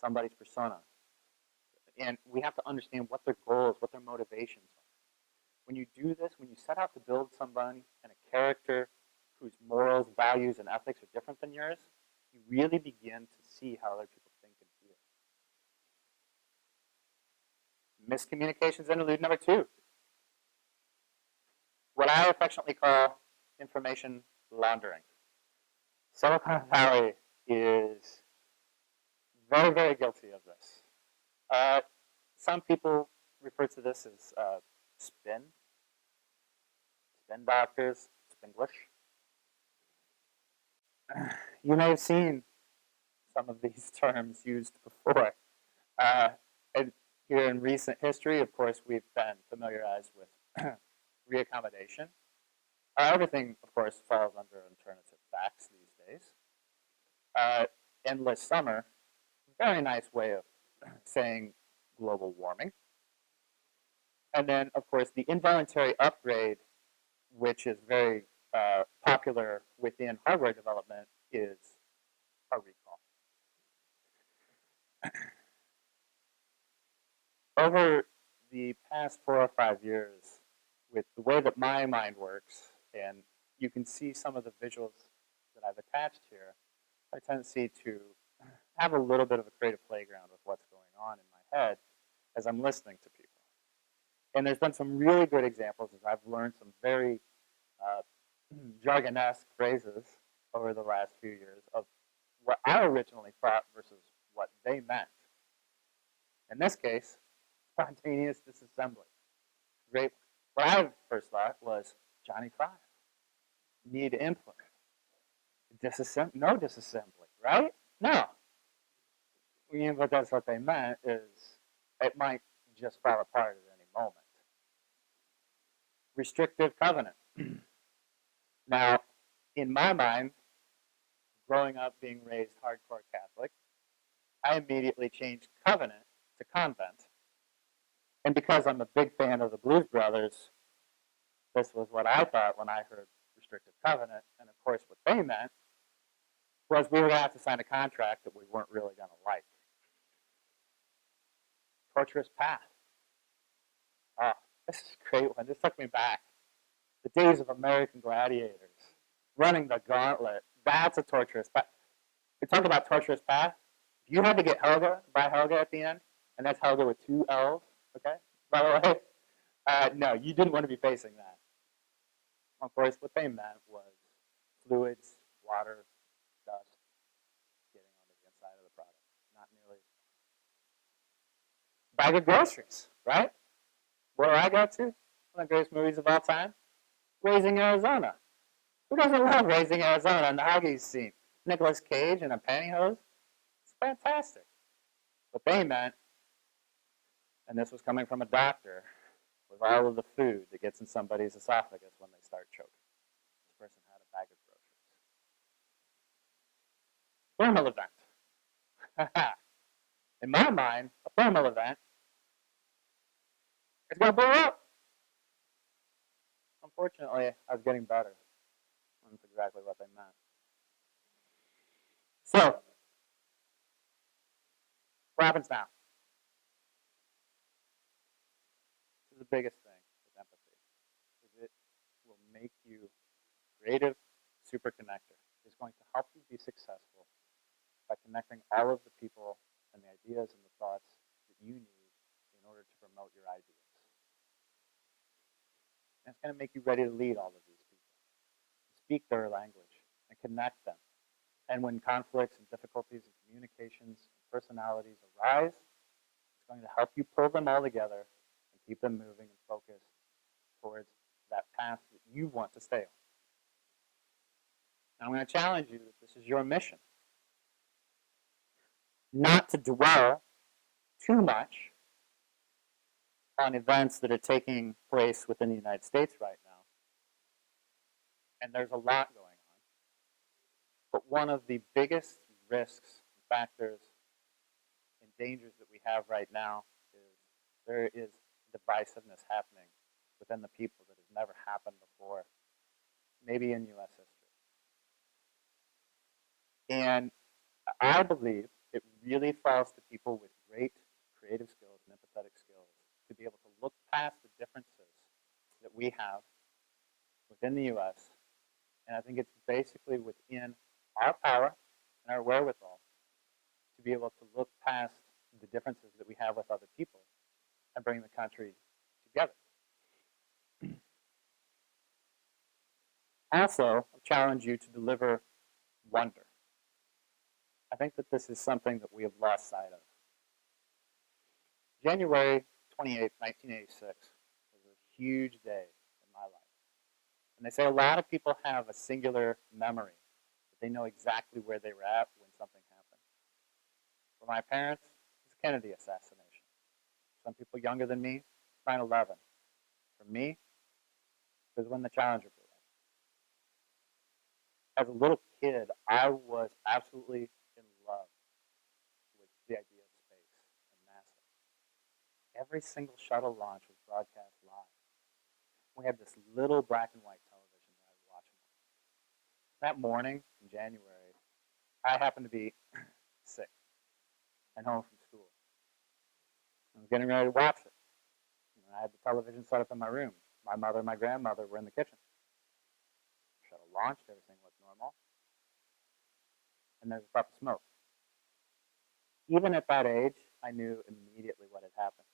somebody's persona. And we have to understand what their goals, what their motivations are. When you do this, when you set out to build somebody and a character whose morals, values, and ethics are different than yours, you really begin to see how other people think and feel. Miscommunications interlude number 2. What I affectionately call information laundering. Silicon Valley is very, very guilty of this. Some people refer to this as spin doctors, Spinglish. You may have seen some of these terms used before. And here in recent history, of course, we've been familiarized with reaccommodation. Everything, of course, falls under alternative facts these days. Endless summer, very nice way of saying global warming. And then, of course, the involuntary upgrade, which is very popular within hardware development, is a recall. Over the past 4 or 5 years, with the way that my mind works, and you can see some of the visuals that I've attached here, I have a tendency to have a little bit of a creative playground with what's going on in my head as I'm listening to people. And there's been some really good examples as I've learned some very jargonesque phrases over the last few years of what I originally thought versus what they meant. In this case, spontaneous disassembly. Great. What I first thought was Johnny 5. Need input. No disassembly, right? No. But that's what they meant is it might just fall apart at any moment. Restrictive covenant. Now, in my mind, growing up being raised hardcore Catholic, I immediately changed covenant to convent. And because I'm a big fan of the Blues Brothers, this was what I thought when I heard restrictive covenant. And of course, what they meant was we were going to have to sign a contract that we weren't really going to like. Torturous path. Oh, this is a great one. This took me back. The days of American gladiators, running the gauntlet. That's a torturous path. We talk about torturous path. You had to get Helga, by Helga at the end, and that's Helga with 2 L's, okay? By the way, no, you didn't want to be facing that. Of course, what they meant was fluids, water, dust, getting on the inside of the product. Not nearly. Bag of groceries, right? Where do I go to? One of the greatest movies of all time, Raising Arizona. Who doesn't love Raising Arizona and the Huggies scene? Nicolas Cage in a pantyhose? It's fantastic. What they meant, and this was coming from a doctor, was all of the food that gets in somebody's esophagus when they start choking. This person had a bag of groceries. Thermal event. In my mind, a thermal event is going to blow up. Unfortunately, I was getting better. That's exactly what they meant. So, what happens now? This is the biggest thing with empathy. Is it will make you creative super connector. It's going to help you be successful by connecting all of the people and the ideas and the thoughts that you need in order to promote your ideas. And it's going to make you ready to lead all of these people, speak their language, and connect them. And when conflicts and difficulties and communications and personalities arise, it's going to help you pull them all together and keep them moving and focused towards that path that you want to stay on. Now, I'm going to challenge you that this is your mission. Not to dwell too much on events that are taking place within the United States right now. And there's a lot going on. But one of the biggest risks, factors, and dangers that we have right now is there is divisiveness happening within the people that has never happened before, maybe in U.S. history. And I believe it really falls to people with great creative skills and empathetic skills to be able to look past the differences that we have within the U.S. And I think it's basically within our power and our wherewithal to be able to look past the differences that we have with other people and bring the country together. Also, I challenge you to deliver wonder. I think that this is something that we have lost sight of. January 28, 1986 was a huge day in my life. And they say a lot of people have a singular memory, that they know exactly where they were at when something happened. For my parents, it's the Kennedy assassination. Some people younger than me, 9/11. For me, it was when the Challenger blew up. As a little kid, I was absolutely in love with the idea of space and NASA. Every single shuttle launch was broadcast live. We had this little black and white television that I was watching. That morning in January, I happened to be sick and home from school. I was getting ready to watch it. I had the television set up in my room. My mother and my grandmother were in the kitchen. Shuttle launched, everything looked normal. And there was a puff of smoke. Even at that age, I knew immediately what had happened.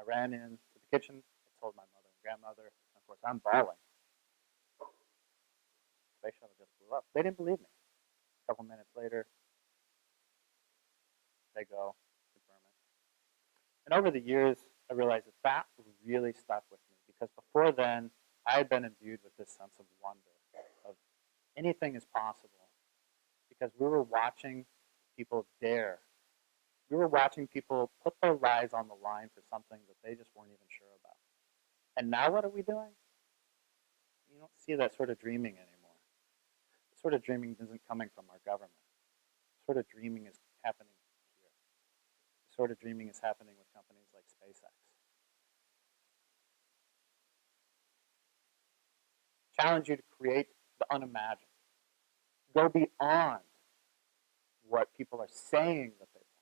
I ran into the kitchen, I told my mother and grandmother, and of course I'm bawling. The space shuttle just blew up. They didn't believe me. A couple minutes later, they go, confirm it. And over the years, I realized that that really stuck with me because before then, I had been imbued with this sense of wonder, of anything is possible, because we were watching people dare. We were watching people put their lives on the line for something that they just weren't even sure about. And now what are we doing? You don't see that sort of dreaming anymore. That sort of dreaming isn't coming from our government. That sort of dreaming is happening here. The sort of dreaming is happening with companies like SpaceX. Challenge you to create the unimagined. Go beyond what people are saying that they want.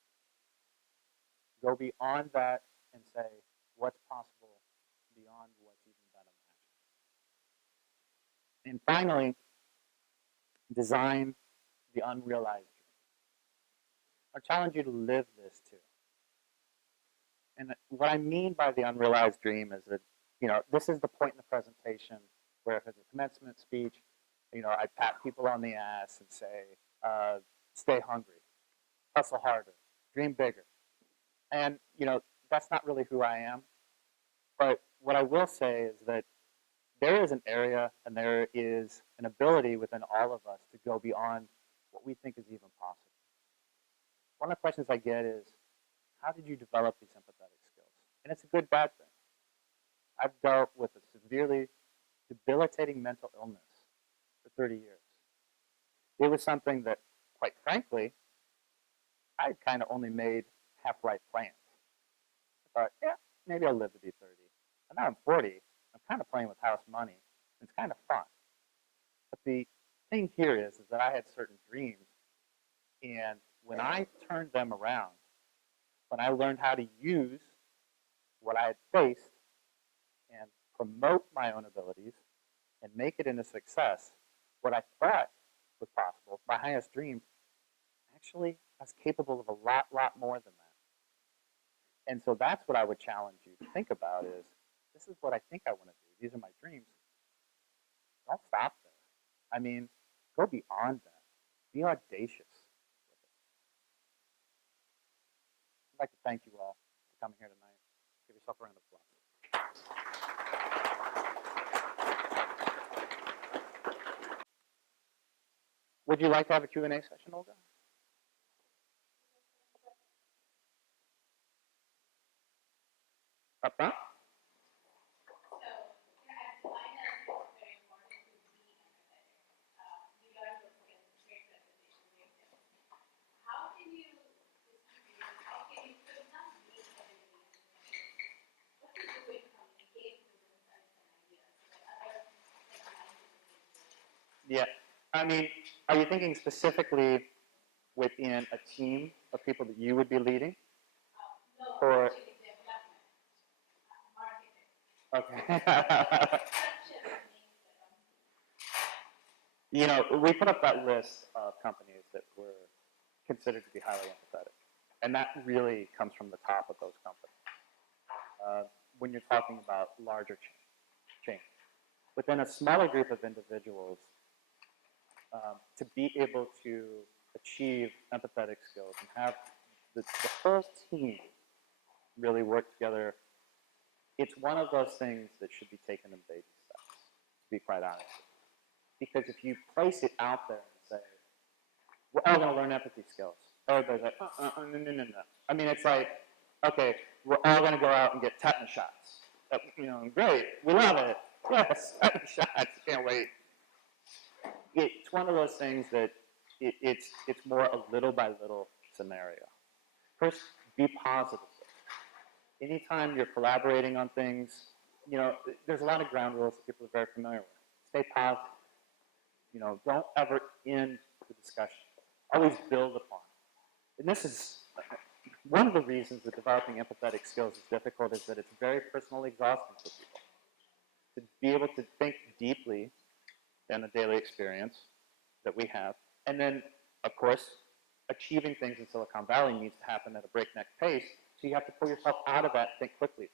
Go beyond that and say what's possible beyond what's even been imagined. And finally, design the unrealized dream. I challenge you to live this too. And what I mean by the unrealized dream is that, this is the point in the presentation where if it's a commencement speech, I pat people on the ass and say, stay hungry, hustle harder, dream bigger. And, that's not really who I am. But what I will say is that there is an area and there is an ability within all of us to go beyond what we think is even possible. One of the questions I get is, how did you develop these empathetic skills? And it's a good, bad thing. I've dealt with a severely debilitating mental illness for 30 years. It was something that, quite frankly, I kind of only made half-right plans. I thought, yeah, maybe I'll live to be 30. And now I'm 40. I'm kind of playing with house money. It's kind of fun. But the thing here is that I had certain dreams. And when I turned them around, when I learned how to use what I had faced and promote my own abilities and make it into success, what I thought was possible, my highest dream, actually I was capable of a lot more than that. And so that's what I would challenge you to think about is, this is what I think I want to do. These are my dreams. Don't stop there. I mean, go beyond that. Be audacious with it. I'd like to thank you all for coming here tonight. Give yourself a round of applause. Would you like to have a Q&A session, Olga? Up front? Yeah. I mean, are you thinking specifically within a team of people that you would be leading? Or okay. We put up that list of companies that were considered to be highly empathetic. And that really comes from the top of those companies. when you're talking about larger chains. Within a smaller group of individuals, to be able to achieve empathetic skills and have the whole team really work together, it's one of those things that should be taken in baby steps, to be quite honest. Because if you place it out there and say, we're all going to learn empathy skills, everybody's like, no. I mean, it's like, okay, we're all going to go out and get tetanus shots. Great, we love it. Yes, tetanus shots, can't wait. It's one of those things that it's more a little by little scenario. First, be positive. Anytime you're collaborating on things, there's a lot of ground rules that people are very familiar with. Stay positive. Don't ever end the discussion. Always build upon it. And this is one of the reasons that developing empathetic skills is difficult, is that it's very personally exhausting for people. To be able to think deeply in a daily experience that we have, and then, of course, achieving things in Silicon Valley needs to happen at a breakneck pace, so you have to pull yourself out of that and think quickly.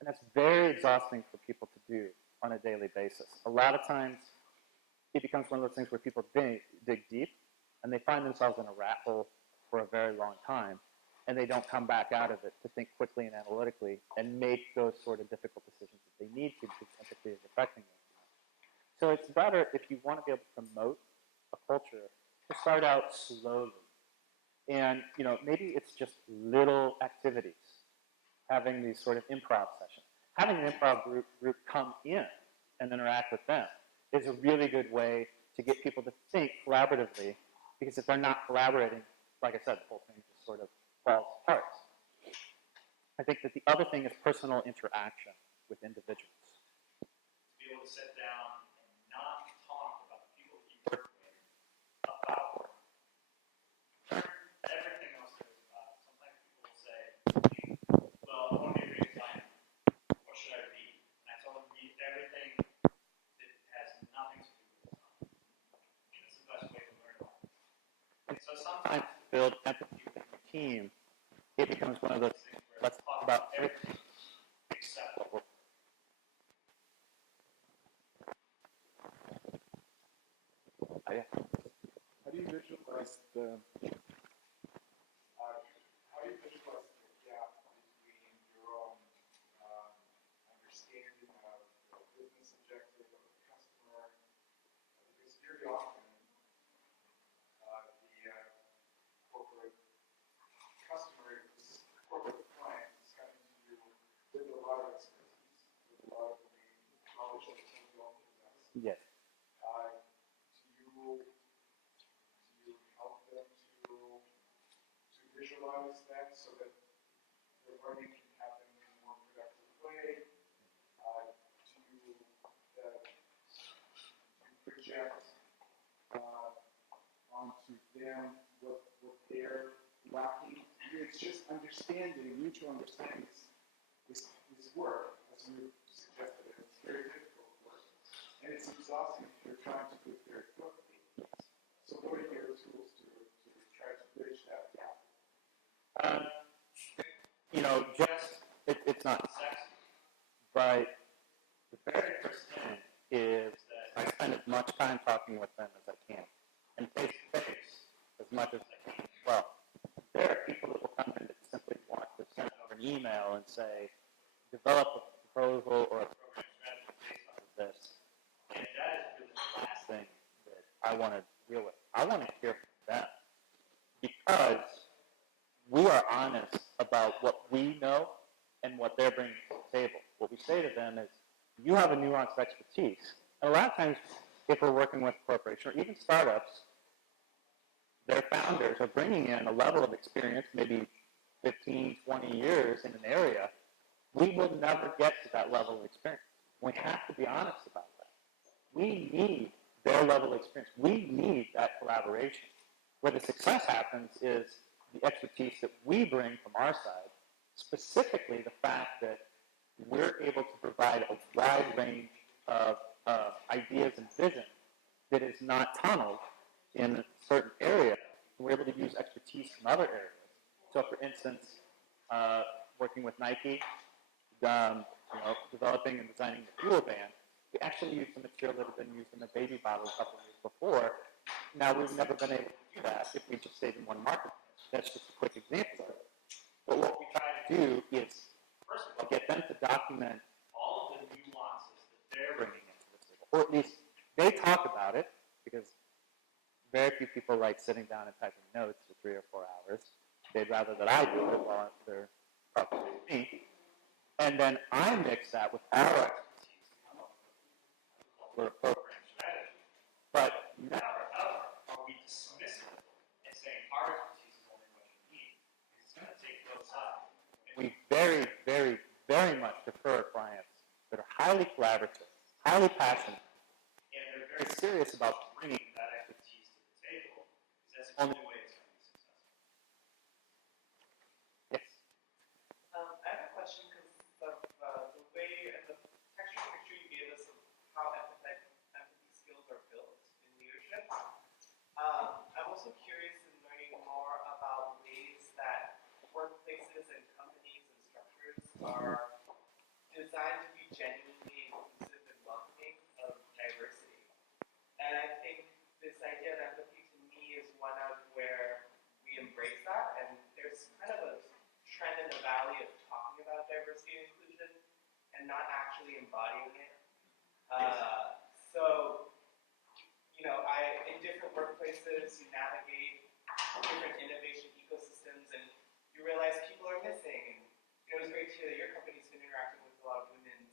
And that's very exhausting for people to do on a daily basis. A lot of times, it becomes one of those things where people dig deep, and they find themselves in a rat hole for a very long time, and they don't come back out of it to think quickly and analytically and make those sort of difficult decisions that they need to, because empathy is affecting them. So it's better, if you want to be able to promote a culture, to start out slowly. And maybe it's just little activities, having these sort of improv sessions. Having an improv group come in and interact with them is a really good way to get people to think collaboratively, because if they're not collaborating, like I said, the whole thing just sort of falls apart. I think that the other thing is personal interaction with individuals. To be able to sit down and not talk about the people that you work with about work. Learn everything else there is about it. Sometimes people will say, well, I want to be a great designer. What should I read? And I tell them, read everything that has nothing to do with design. That's the best way to learn about it. And so sometimes to build empathy with your team, it becomes one of those things where let's talk about everything except what we're. How do you visualize the gap between your own understanding of the business objective of the customer? Because very often the corporate customer, corporate client is coming to you with a lot of expertise, with a lot of knowledge that you don't possess. Yes. Do you help them to visualize that so that their learning can happen in a more productive way? Do you project onto them what they're lacking? It's just understanding, mutual understanding this work, as you suggested. It's very difficult work. And it's exhausting if you're trying to do it very quickly. So what are your tools to try to bridge that gap? It's not sexy, but the very first thing is that I spend as much time talking with them as I can, and face to face as much as I can as well. There are people that will come in that simply want to send over an email and say, develop a proposal or a program strategy based on this. And that is really the last thing that I want to deal with. I want to hear from them, because we are honest about what we know and what they're bringing to the table. What we say to them is, you have a nuanced expertise. And a lot of times, if we're working with a corporation or even startups, their founders are bringing in a level of experience, maybe 15, 20 years in an area. We will never get to that level of experience. We have to be honest about that. We need their level of experience. We need that collaboration. Where the success happens is the expertise that we bring from our side, specifically the fact that we're able to provide a wide range of ideas and vision that is not tunneled in a certain area. We're able to use expertise from other areas. So, for instance, working with Nike, developing and designing the fuel van, we actually used the material that had been used in the baby bottle a couple of years before. Now we've never been able to do that if we just stayed in one market. That's just a quick example of it. But what we try to do is, first of all, get them to document all of the nuances that they're bringing into the city. Or at least they talk about it, because very few people like sitting down and typing notes for 3 or 4 hours. They'd rather that I do it while they're talking to me. And then I mix that with our expertise for a program strategy. But never, ever are we dismissive and saying our expertise is only what you need. It's going to take both sides. And we very, very, very much prefer clients that are highly collaborative, highly passionate, and they're very serious about bringing that expertise to the table, because that's the only way it's going to be successful. Yes? I have a question because of the way and the textual picture you gave us of how empathy skills are built in leadership. I'm also curious in learning more about ways that workplaces and companies and structures are designed to be genuinely inclusive and welcoming of diversity. And I think this idea of empathy to me is one of where we embrace that, and there's kind of a trend in the valley of talking about diversity and inclusion and not actually embodying it. So, in different workplaces, you navigate different innovation ecosystems, and you realize people are missing. And it was great to hear that your company's been interacting with a lot of women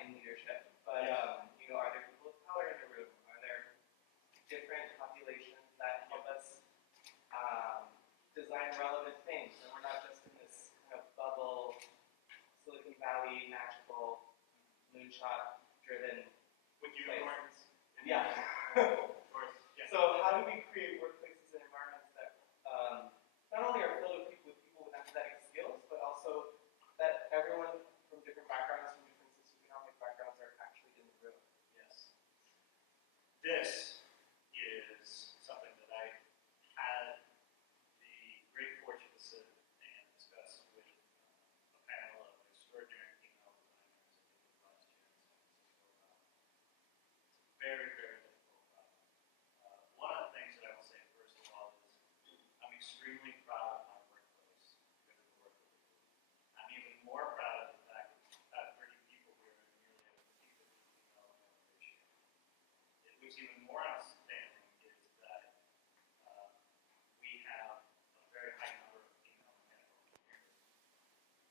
in leadership. But are there people of color in the room? Are there different populations that help us design relevant things? And we're not just in this kind of bubble, Silicon Valley, magical, moonshot-driven unicorns. Yeah. So how do we create workplaces and environments that not only are filled with people with empathetic skills, but also that everyone from different backgrounds, from different socioeconomic backgrounds, are actually in the room? Yes. This is something that I had the great fortune to sit and discuss with a panel of extraordinary female designers last year in San Francisco. It's a very, very difficult problem. One of the things that I will say first of all is I'm extremely proud of my workplace because of the work that we do. I'm even more proud of the fact that we've got 30 people here and nearly a 50-50 female ratio. What's even more outstanding is that we have a very high number of female mechanical engineers,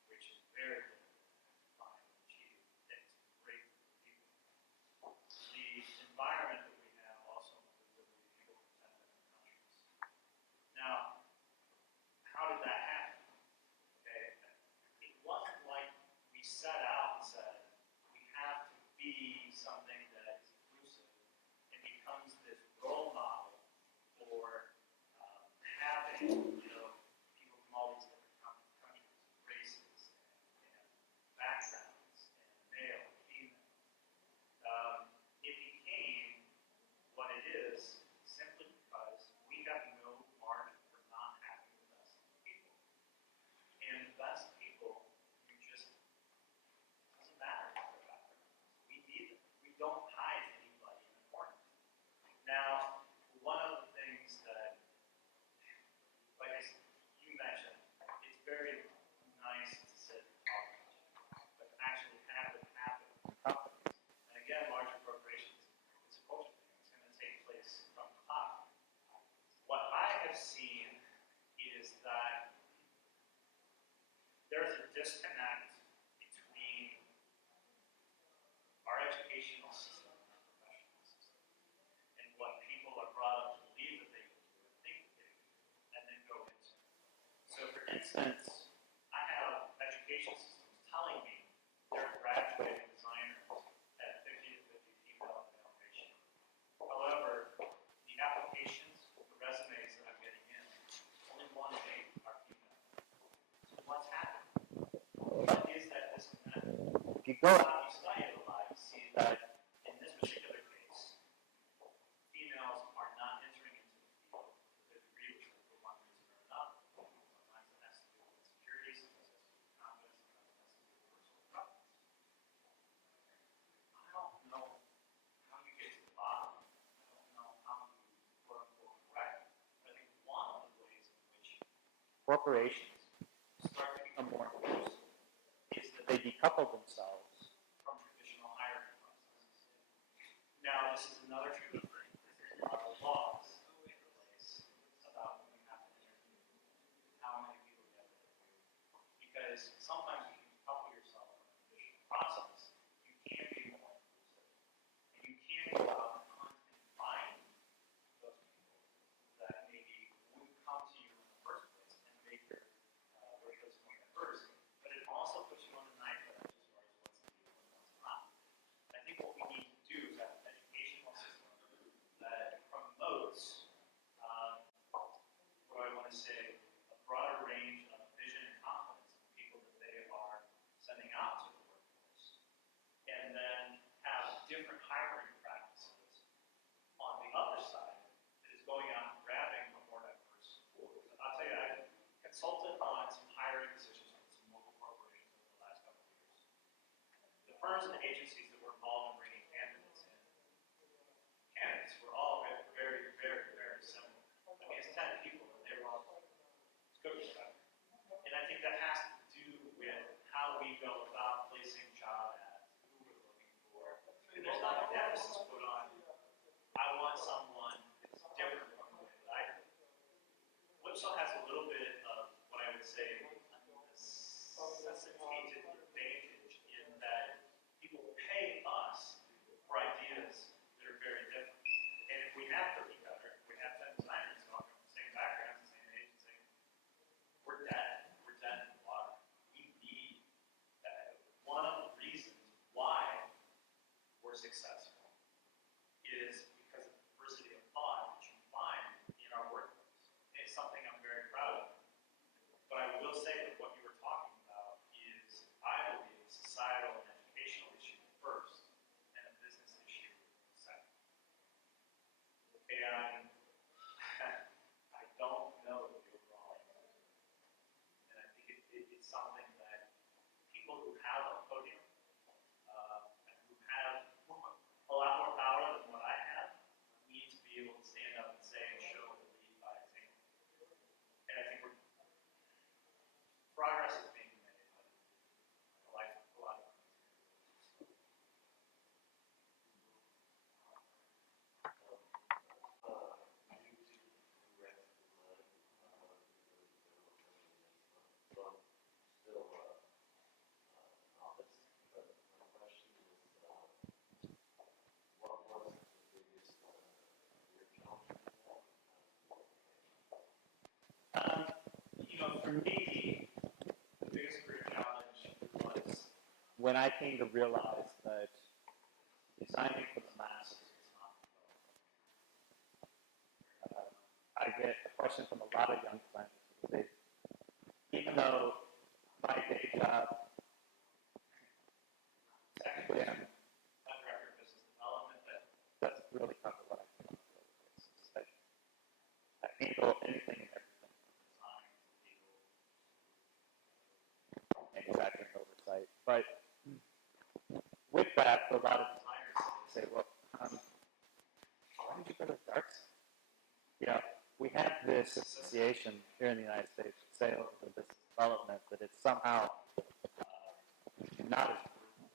which is very difficult to find and achieve. It's great for people. The environment that we have also includes people from 10 different countries. Now, how did that happen? Okay, it wasn't like we set out and said we have to be something that is inclusive and becomes this role model for having people from all these different countries, races, and backgrounds, and male, female. It became what it is simply because we have no margin for not having the best people. And the best people, doesn't matter what their background is. We need them. We don't hide anybody in the corner. Now, one of the things that, like you mentioned, it's very nice to sit and talk about it, but to actually have it happen in companies. And again, larger corporations, it's a culture thing. It's going to take place from the top. What I have seen is that there's a disconnect between our educational system and our professional system and what people are brought up to believe that they can do and think that they can do and then go into. So for instance, I have education systems telling me they're graduating designers at 50 to 50 female and male ratio. However, the applications, the resumes that I'm getting in, only 1 in 8 are female. So what's happening? What is that disconnect? If you go How you study it a lot, you see that in this particular case, females are not entering into the field to the degree which for one reason or another. Sometimes it has to do with security, sometimes it has to do with confidence, sometimes it has to do with personal corporations start to become more enforced is that they decouple themselves from traditional hiring processes. Now, this is another tricky thing. There's a lot of laws in place about when you have to interview, how many people you have to interview. Because sometimes if you decouple yourself from the traditional process, you can be more inclusive. And you can go out and hunt and find those people that maybe wouldn't come to you in the first place and make your workplace more diverse. But it also puts you on the knife edge as far as what's legal and what's not. I think what we need to do is have an educational system that promotes, what do I want to say, a broader range of vision and confidence in the people that they are sending out to the workforce. And then have different hiring practices on the other side that is going out and grabbing a more diverse pool. I'll tell you, I've consulted on some hiring decisions with some local corporations over the last couple of years. The firms and agencies that were involved in bringing candidates in, candidates were all very, very, very similar. I mean, it's 10 people, and they were all cookie cutter. And I think that has to do with how we go about placing job ads, who we're looking for. And there's not an emphasis put on, I want someone that's different from the way that I do. Whipsaw has a little bit of what I would say a necessitated advantage in that people pay us for ideas that are very different. And if we have cookie cutter, if we have 10 designers coming from the same backgrounds, the same agency, we're dead. We're dead in the water. We need that. One of the reasons why we're successful is because of the diversity of thought that you find in our workplace. It's something I'm very proud of. But I will say that what you were talking about is, I believe, a societal and educational issue first, and a business issue second. And I don't know the overall answer. And I think it's something that people who have a podium, and who have a lot more power than what I have, need to be able to stand up and say and show and lead by example. And I think progress is being made, but I like a lot of for me, the biggest career challenge was when I came to realize that designing for the masses is not development. I get a question from a lot of young designers. Even though my day job, technically I'm a director of business development, that doesn't really cover what I do on a daily basis. I handle anything and everything from design to legal, manufacturing oversight. But with that, for a lot of designers, they say, well, why did you go to the dark side? You know, we have this association here in the United States with sales and business development that it's somehow not as important.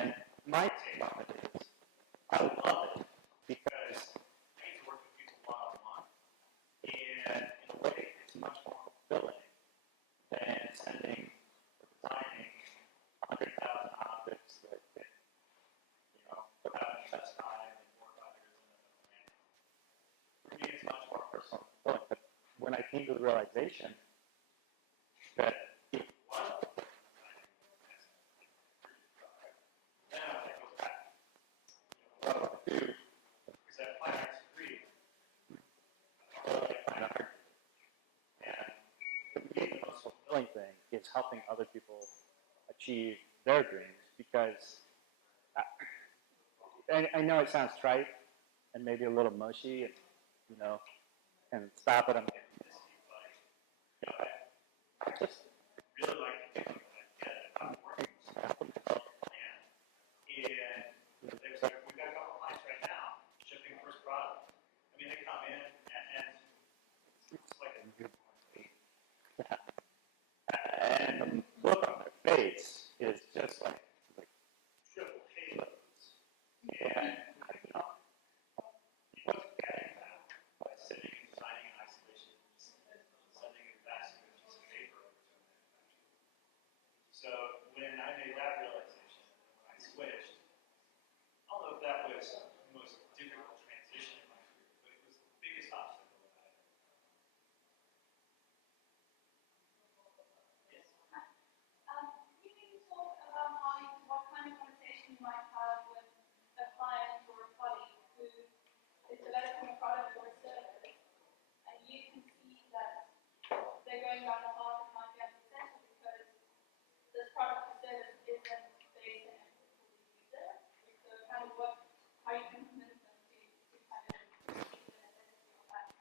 And my take on it is, I love it because I get to work with people one-on-one. And in a way, it's much more fulfilling than sending or designing 100,000 objects that put out in less time and more projects than the brand. For me, it's much more personal and fulfilling. But when I came to the realization that it was then I was like, okay, what do I do? Because I have fine arts degree. I like fine art. And for me, the most fulfilling thing is helping other people achieve their dreams, because I know it sounds trite and maybe a little mushy, and and stop it. I'm getting this, but I just really like to think what I get. I'm working to help them develop a plan, and there's like, we've got a couple clients right now shipping first product. I mean, they come in and it's like a good point. face is just like triple halos. And you know, you wasn't getting that by sitting and designing in isolation, sending a vast piece of paper over to a manufacturer. So when I made that realization, when I switched, I don't know if that was the most difficult transition in my career, but it was the biggest obstacle that I had. Yes. Can you talk about what kind of conversation you might have with a client or a colleague who is developing a product or a service, and you can see that they're going down a path that might be unsuccessful because this product or service isn't based on empathy for the user. So kind of how you can convince them to kind of see the necessity of that.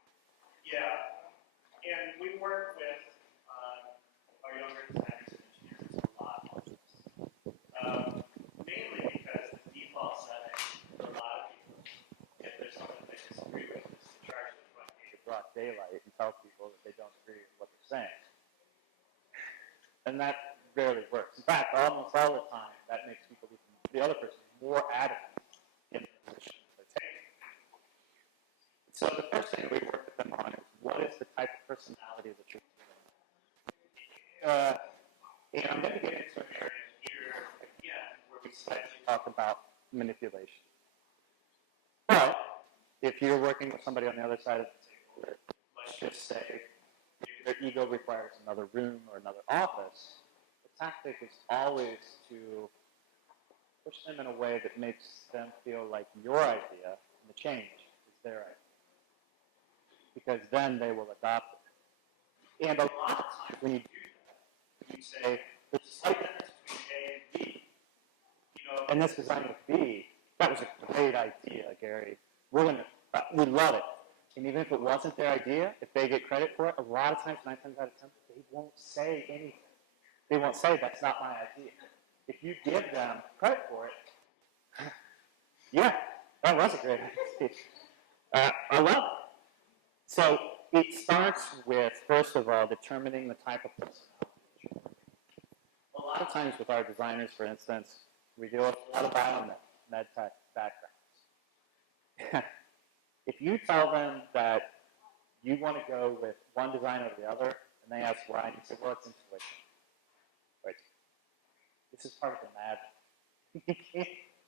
Yeah, and we work with our younger designers and engineers a lot on this. Mainly because the default setting for a lot of people, if there's something they disagree with, is to charge the front gate of broad daylight and tell people that they don't agree with what they're saying. And that rarely works. In fact, almost all the time, that makes people, the other person, more adamant in the position they're taking. So the first thing we work with them on is what is the type of personality that you're and I'm going to get into an area here again where we slightly talk about manipulation. But if you're working with somebody on the other side of the table, let's just say their ego requires another room or another office, the tactic is always to push them in a way that makes them feel like your idea and the change is their idea. Because then they will adopt it. And a lot of times when you do that, you say, there's a slight difference between A and B. You know, and this design with B, that was a great idea, Gary. We love it. And even if it wasn't their idea, if they get credit for it, a lot of times, 9 times out of 10, they won't say anything. They won't say, that's not my idea. If you give them credit for it, yeah, that was a great idea. I love it. So it starts with, first of all, determining the type of personality. A lot of times with our designers, for instance, we deal with a lot of med tech backgrounds. If you tell them that you want to go with one design over the other, and they ask why, you say, well, it's intuition. Right? This is part of the magic.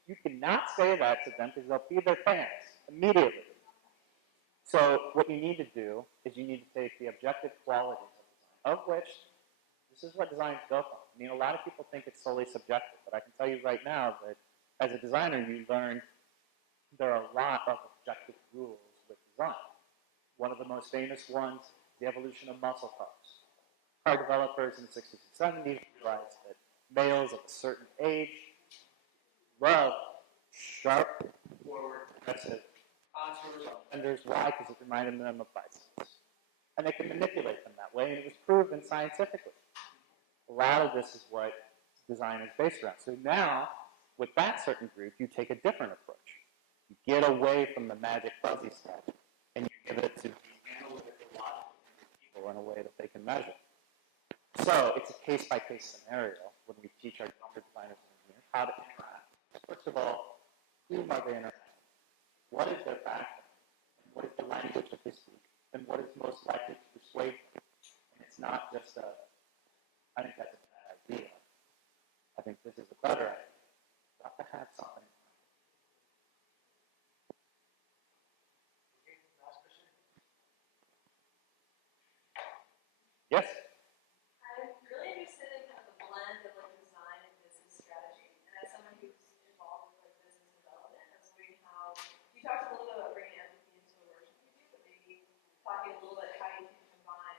You cannot say that to them because they'll pee their pants immediately. So what you need to do is you need to take the objective qualities of design, of which this is what design is built on. I mean, a lot of people think it's solely subjective, but I can tell you right now that as a designer, you learn there are a lot of objective rules with design. One of the most famous ones is the evolution of muscle cars. Car developers in the 60s and 70s realized that males of a certain age love sharp, forward, aggressive contours on fenders. Why? Because it reminded them of bicycles. And they can manipulate them that way, and it was proven scientifically. A lot of this is what design is based around. So now, with that certain group, you take a different approach. You get away from the magic fuzzy stuff, and you give it to the analytical logic people in a way that they can measure. So it's a case-by-case scenario when we teach our younger designers and engineers how to interact. First of all, whom are they interacting with? What is their background? What is the language that they speak? And what is most likely to persuade them? And it's not just I think that's a bad idea. I think this is a better idea. You have to have something. Okay, last question. Yes? I'm really interested in kind of the blend of like design and business strategy. And as someone who's involved with like business development, I was wondering how you talked a little bit about bringing empathy into a workshop you do, but maybe talking a little bit how you can combine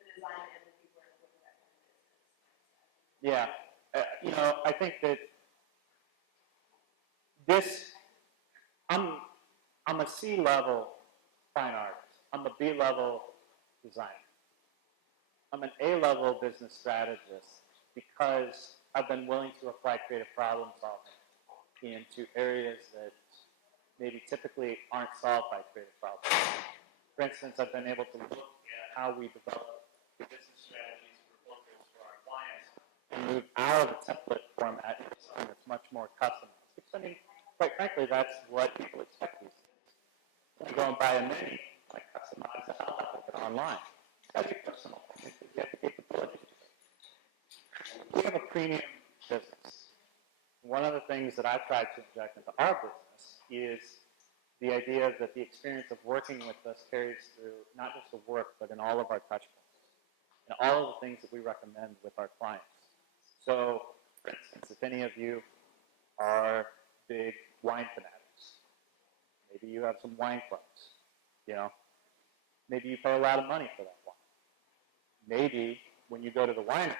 the design and empathy work with that kind of business. Yeah. I think that I'm a C-level fine artist. I'm a B-level designer. I'm an A-level business strategist because I've been willing to apply creative problem solving into areas that maybe typically aren't solved by creative problems. For instance, I've been able to look at how we develop the business strategies for portraits for our clients and move out of the template format into something that's much more customized. Because, I mean, quite frankly, that's what people expect these days. When you go and buy a mini, I customize the hell out of it online. It's got to be personal. You have the capability to do it. We have a premium business. One of the things that I've tried to inject into our business is the idea that the experience of working with us carries through not just the work, but in all of our touch points, and all of the things that we recommend with our clients. So, for instance, if any of you are big wine fanatics, maybe you have some wine clubs, you know, maybe you pay a lot of money for that wine. Maybe when you go to the winery,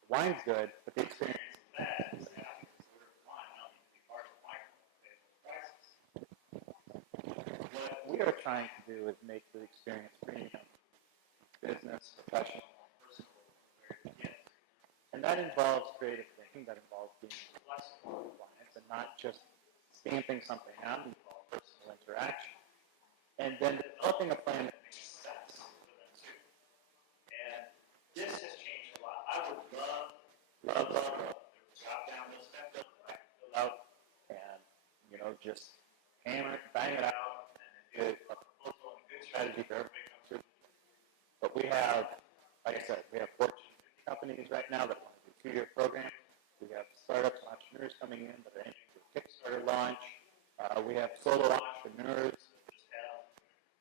the wine's good, but the experience is bad. You say, I can just order the wine, I don't need to be part of the wine club to pay those prices. What we are trying to do is make the experience premium, business, professional, personal from the very beginning. And that involves creative thinking, that involves being flexible with clients and not just stamping something out, it involves personal interaction. And then developing a plan that makes sense for them too. And this has changed a lot. I would love there was a drop-down list template that I could fill out and, you know, just hammer it, bang it out, and then get a proposal and a good strategy for everybody to come through. But we have, like I said, we have Fortune 50 companies right now that want to do a 2-year program. We have startups and entrepreneurs coming in that are aiming for a Kickstarter launch. We have solo entrepreneurs that just have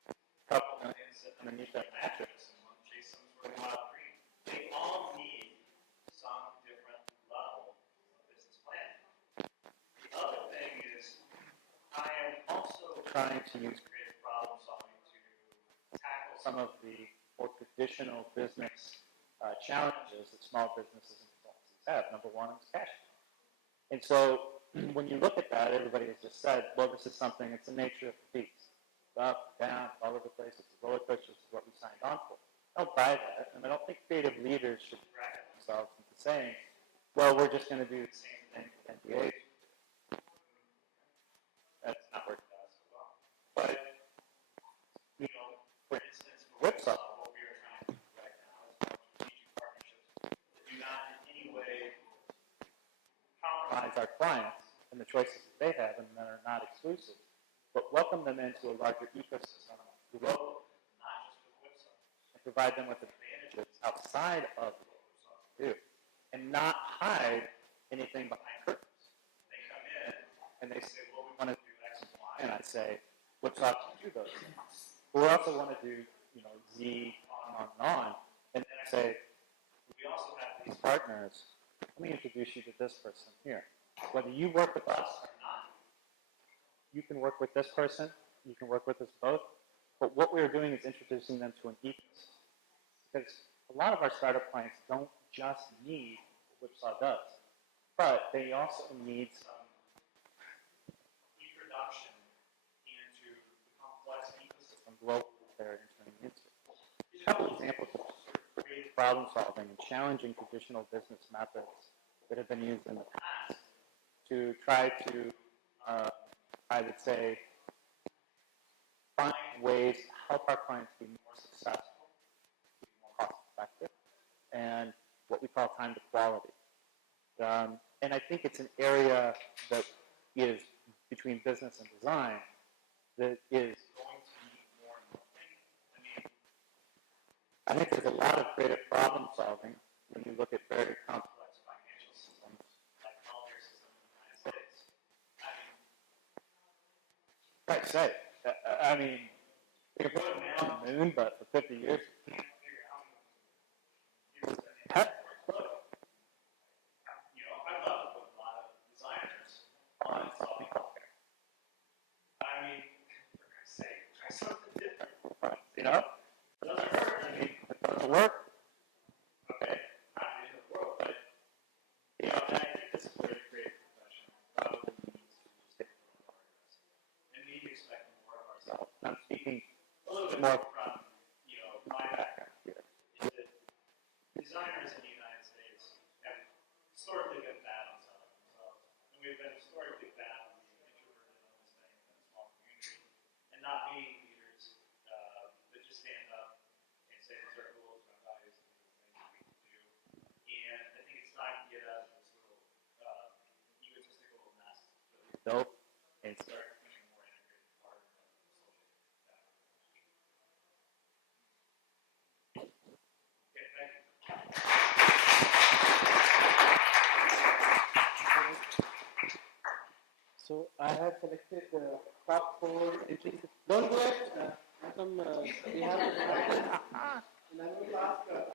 a couple million sitting underneath their mattress and want to chase some sort of wild dream. They all need some different level of business planning. The other thing is I am also trying to use creative problem solving to tackle some of the more traditional business challenges that small businesses and consultancies have. Number one is cash flow. And so when you look at that, everybody has just said, well, this is something, it's the nature of the beast. Up, down, all over the place, it's a roller coaster, this is what we signed on for. I don't buy that, and I don't think creative leaders should bracket themselves into saying, well, we're just going to do the same thing with NDAs. That's not working out so well. But, you know, for instance, for Whipsaw, what we are trying to do right now is form strategic partnerships that do not in any way compromise our clients and the choices that they have and that are not exclusive, but welcome them into a larger ecosystem globally, not just with Whipsaw, and provide them with advantages outside of what Whipsaw can do, and not hide anything behind curtains. They come in and they say, well, we want to do X and Y, and I say, Whipsaw can do those things. We also want to do, you know, Z, on, and then I say, we also have these partners. Let me introduce you to this person here. Whether you work with us or not, you can work with this person, you can work with us both, but what we're doing is introducing them to an ecosystem. Because a lot of our startup clients don't just need what Whipsaw does, but they also need some introduction into the complex ecosystem global that they're entering into. Here's a couple examples of sort of creative problem solving and challenging traditional business methods that have been used in the past to try to, I would say, find ways to help our clients be more successful, be more cost effective, and what we call time to quality. And I think it's an area that is between business and design that is going to need more and more thinking. I mean, I think there's a lot of creative problem solving when you look at very complex financial systems like the healthcare system in the United States. I mean, right, say, I mean, we can put a man on the moon, but for 50 years, we can't figure out how to look. You know, I'd love to put a lot of designers on solving healthcare. I mean, for Christ's sake, try something different. You know? It doesn't hurt. I mean, it doesn't work. Okay, not the end of the world, but, you know, and I think this is where the creative profession probably needs to just take a little more risk. And we need to expect more of ourselves. And I'm speaking a little bit more from, you know, my background here. Is that designers in the United States have historically been bad on selling themselves. And we've been historically bad on being introverted and understanding in a small community. And not being leaders that just stand up and say these are rules, my values, and these are things we can do. And I think it's time Dope. And start becoming a more integrated part of the consulting fabric. Okay, thank you. So I have selected the top 4 entries. Don't go ahead. We have and I'm going to ask